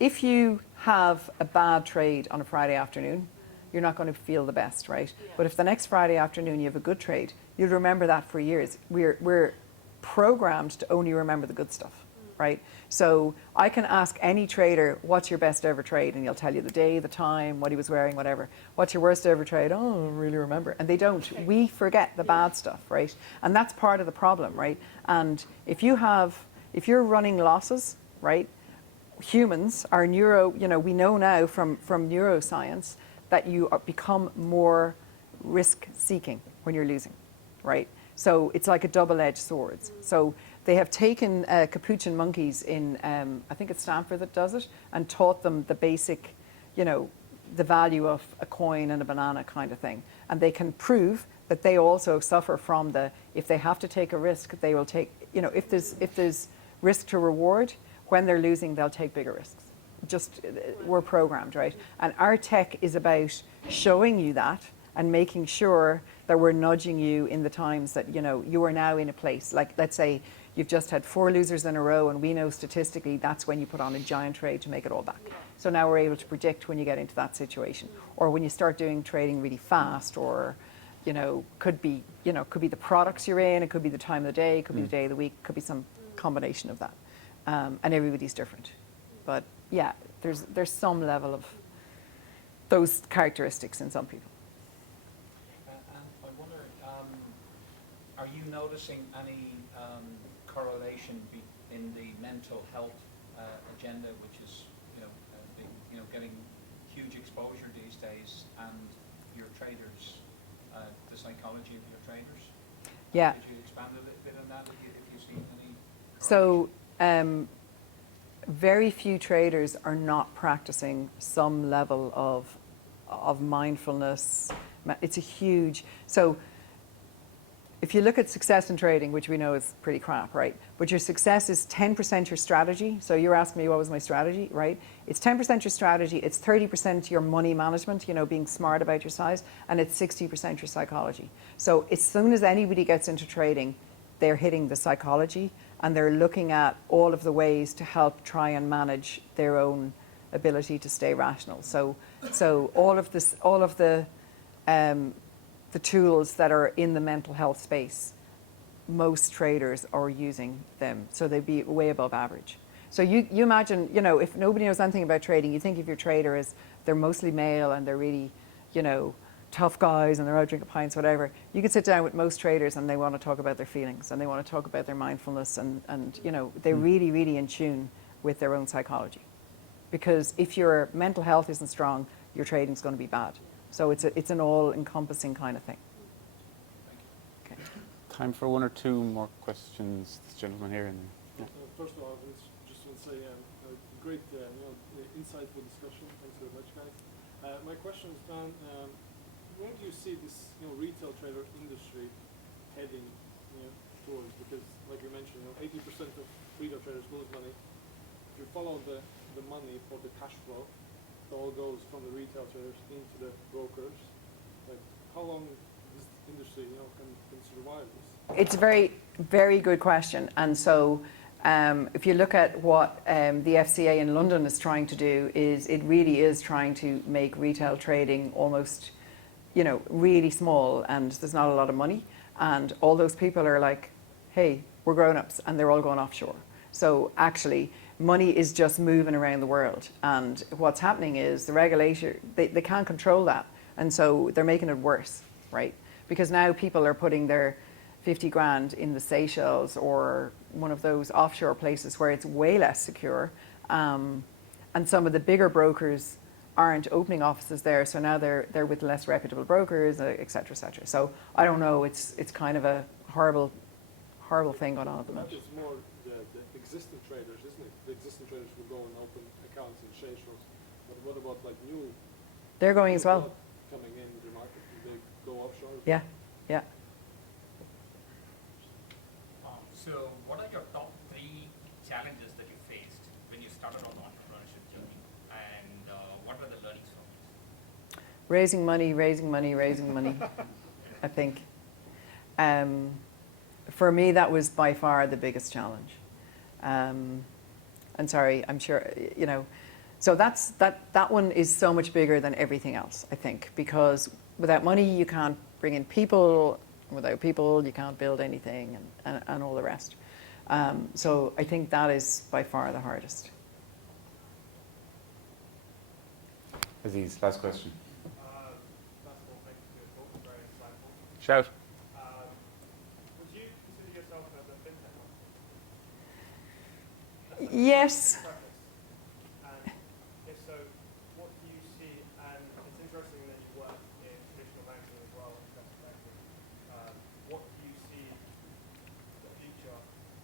if you have a bad trade on a Friday afternoon, you're not going to feel the best, right? Yeah. But if the next Friday afternoon you have a good trade, you'll remember that for years. We're programmed to only remember the good stuff, right? So I can ask any trader, what's your best ever trade? And he'll tell you the day, the time, what he was wearing, whatever. What's your worst ever trade? Oh, I don't really remember. And they don't. Okay. We forget the bad stuff, right? And that's part of the problem, right? And if you're running losses, right? Humans are we know now from neuroscience that you become more risk-seeking when you're losing, right? So it's like a double-edged sword. So they have taken capuchin monkeys in, I think it's Stanford that does it, and taught them the basic, the value of a coin and a banana kind of thing. And they can prove that they also suffer from if they have to take a risk, they will take, if there's risk to reward, when they're losing, they'll take bigger risks. We're programmed, right? And our tech is about showing you that and making sure that we're nudging you in the times that, you are now in a place. Like, let's say you've just had 4 losers in a row, and we know statistically that's when you put on a giant trade to make it all back. So now we're able to predict when you get into that situation, or when you start doing trading really fast, or, could be the products you're in, it could be the time of the day, it could be the day of the week, it could be some combination of that. And everybody's different. But yeah, there's some level of those characteristics in some people. And I wonder, are you noticing any correlation in the mental health agenda, which is getting huge exposure these days, and your traders, the psychology of your traders? Yeah. Could you expand a little bit on that if you see any? So very few traders are not practicing some level of mindfulness. It's a huge, so if you look at success in trading, which we know is pretty crap, right? But your success is 10% your strategy. So you're asking me what was my strategy, right? It's 10% your strategy, it's 30% your money management, being smart about your size, and it's 60% your psychology. So as soon as anybody gets into trading, they're hitting the psychology, and they're looking at all of the ways to help try and manage their own ability to stay rational. So all of the tools that are in the mental health space, most traders are using them. So they'd be way above average. So you imagine, if nobody knows anything about trading, you think of your trader as they're mostly male and they're really, tough guys and they're out drinking pints, whatever. You could sit down with most traders and they want to talk about their feelings and they want to talk about their mindfulness and they're really, really in tune with their own psychology. Because if your mental health isn't strong, your trading's going to be bad. So it's an all-encompassing kind of thing. time for one or two more questions. This gentleman here. And First of all, I just want to say great, insightful discussion. Thanks very much, guys. My question is, Dan, where do you see this, retail trader industry heading, towards? Because, like you mentioned, 80% of retail traders lose money. If you follow the money for the cash flow, it all goes from the retail traders into the brokers. Like, how long this industry, can survive this? It's a very, very good question. And so if you look at what the FCA in London is trying to do, is it really is trying to make retail trading almost, really small, and there's not a lot of money. And all those people are like, hey, we're grown-ups, and they're all going offshore. So actually, money is just moving around the world. And what's happening is the regulator, they can't control that. And so they're making it worse, right? Because now people are putting their 50 grand in the Seychelles or one of those offshore places where it's way less secure. And some of the bigger brokers aren't opening offices there, so now they're with less reputable brokers, et cetera, et cetera. So I don't know, it's kind of a horrible thing going on at the moment. That is more the existing traders, isn't it? The existing traders will go and open accounts in Seychelles. But what about like new? They're going as well. Coming in the market, do they go offshore? Yeah. So what are your top 3 challenges that you faced when you started on the entrepreneurship journey, and what were the learnings from it? Raising money, I think. For me, that was by far the biggest challenge. And sorry, I'm sure, so that one is so much bigger than everything else, I think, because without money, you can't bring in people. Without people, you can't build anything, and all the rest. So I think that is by far the hardest. Aziz, last question. First of all, thank you for your talk, very insightful. Shout. Would you consider yourself as a fintech company? Yes. And if so, what do you see? And it's interesting that you work in traditional banking as well, investment banking. What do you see the future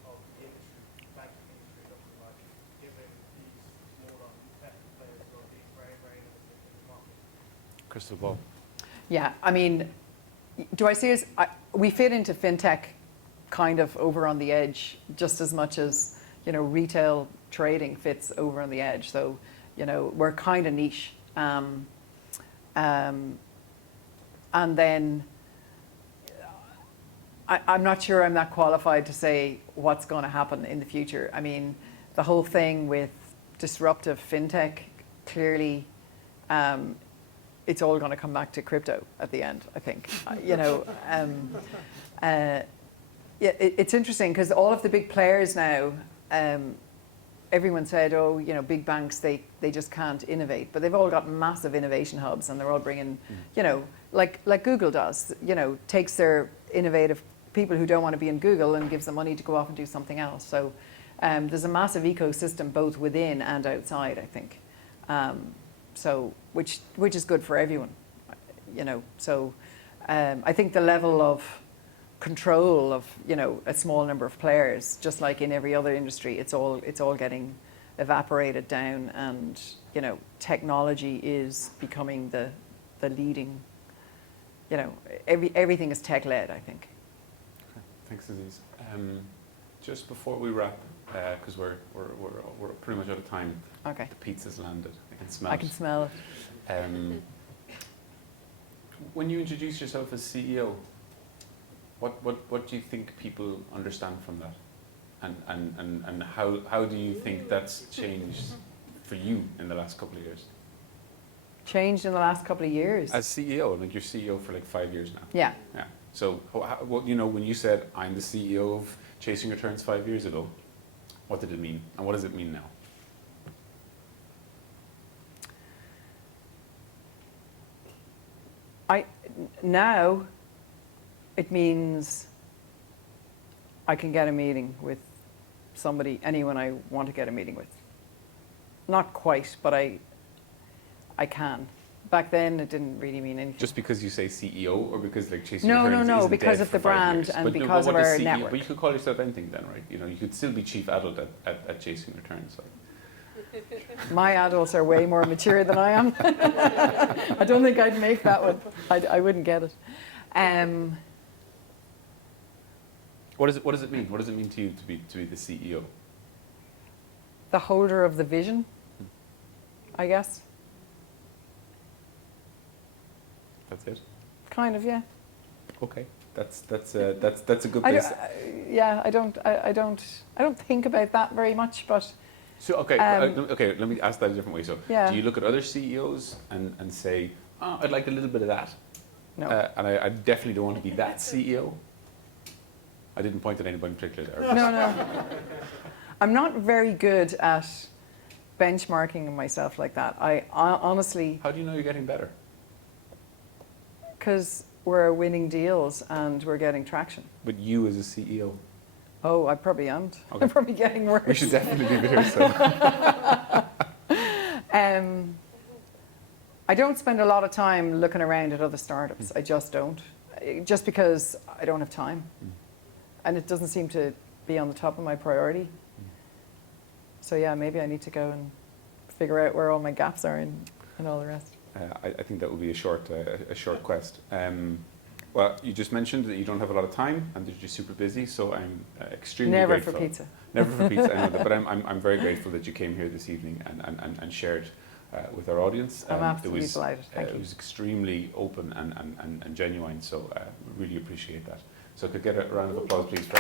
of the industry, banking industry looking like, given these smaller tech players who are being very, very innovative in the market? Crystal ball. Yeah, I mean, do I see us? We fit into fintech kind of over on the edge just as much as, retail trading fits over on the edge. So, we're kind of niche. And then I'm not sure I'm that qualified to say what's going to happen in the future. I mean, the whole thing with disruptive fintech, clearly, it's all going to come back to crypto at the end, I think. It's interesting because all of the big players now, everyone said, big banks, they just can't innovate. But they've all got massive innovation hubs, and they're all bringing, like Google does, takes their innovative people who don't want to be in Google and gives them money to go off and do something else. So there's a massive ecosystem both within and outside, I think. So which is good for everyone, So I think the level of control of a small number of players, just like in every other industry, it's all getting evaporated down, and technology is becoming the leading. Everything is tech led, I think. Okay. Thanks, Aziz. Just before we wrap, because we're pretty much out of time. Okay. The pizza's landed. I can smell I it. can smell it. When you introduce yourself as CEO, what do you think people understand from that, and how do you think that's changed for you in the last couple of years? Changed in the last couple of years. As CEO, like you're CEO for like 5 years now. Yeah. Yeah. So when you said I'm the CEO of Chasing Returns 5 years ago, what did it mean, and what does it mean now? Now, it means I can get a meeting with somebody, anyone I want to get a meeting with. Not quite, but I can. back then it didn't really mean anything. Just because you say CEO, or because like chasing No, returns no, isn't because dead of the for 5 brand years? and But because what of is our CEO? network. But you could call yourself anything then, right? You know, you could still be chief adult at chasing returns. Like. My adults are way more mature than I am. I don't think I'd make that one. I wouldn't get it. What does it mean? What does it mean to you to be the CEO? The holder of the vision, I guess. That's it. Kind of, yeah. Okay, that's a good I place. I don't think about that very much, but So okay, okay. Let me ask that a different way. So, Yeah. do you look at other CEOs and say, "Oh, I'd like a little bit of that," no. and I definitely don't want to be that CEO. I didn't point at anybody in particular there. No. I'm not very good at benchmarking myself like that. I honestly, How do you know you're getting better? because we're winning deals and we're getting traction. But you as a CEO, Oh, I probably aren't. Okay. I'm probably getting worse. we should definitely leave it here. So. I don't spend a lot of time looking around at other startups. I just don't. Just because I don't have time. And it doesn't seem to be on the top of my priority. So yeah, maybe I need to go and figure out where all my gaps are and all the rest. I think that would be a short quest. Well, you just mentioned that you don't have a lot of time and that you're super busy, so I'm extremely Never grateful. for pizza. Never for pizza, I know that, but I'm very grateful that you came here this evening and shared with our audience. I'm absolutely it was, delighted. Thank you. It was extremely open and genuine, so really appreciate that. So could I get a round of applause, please, for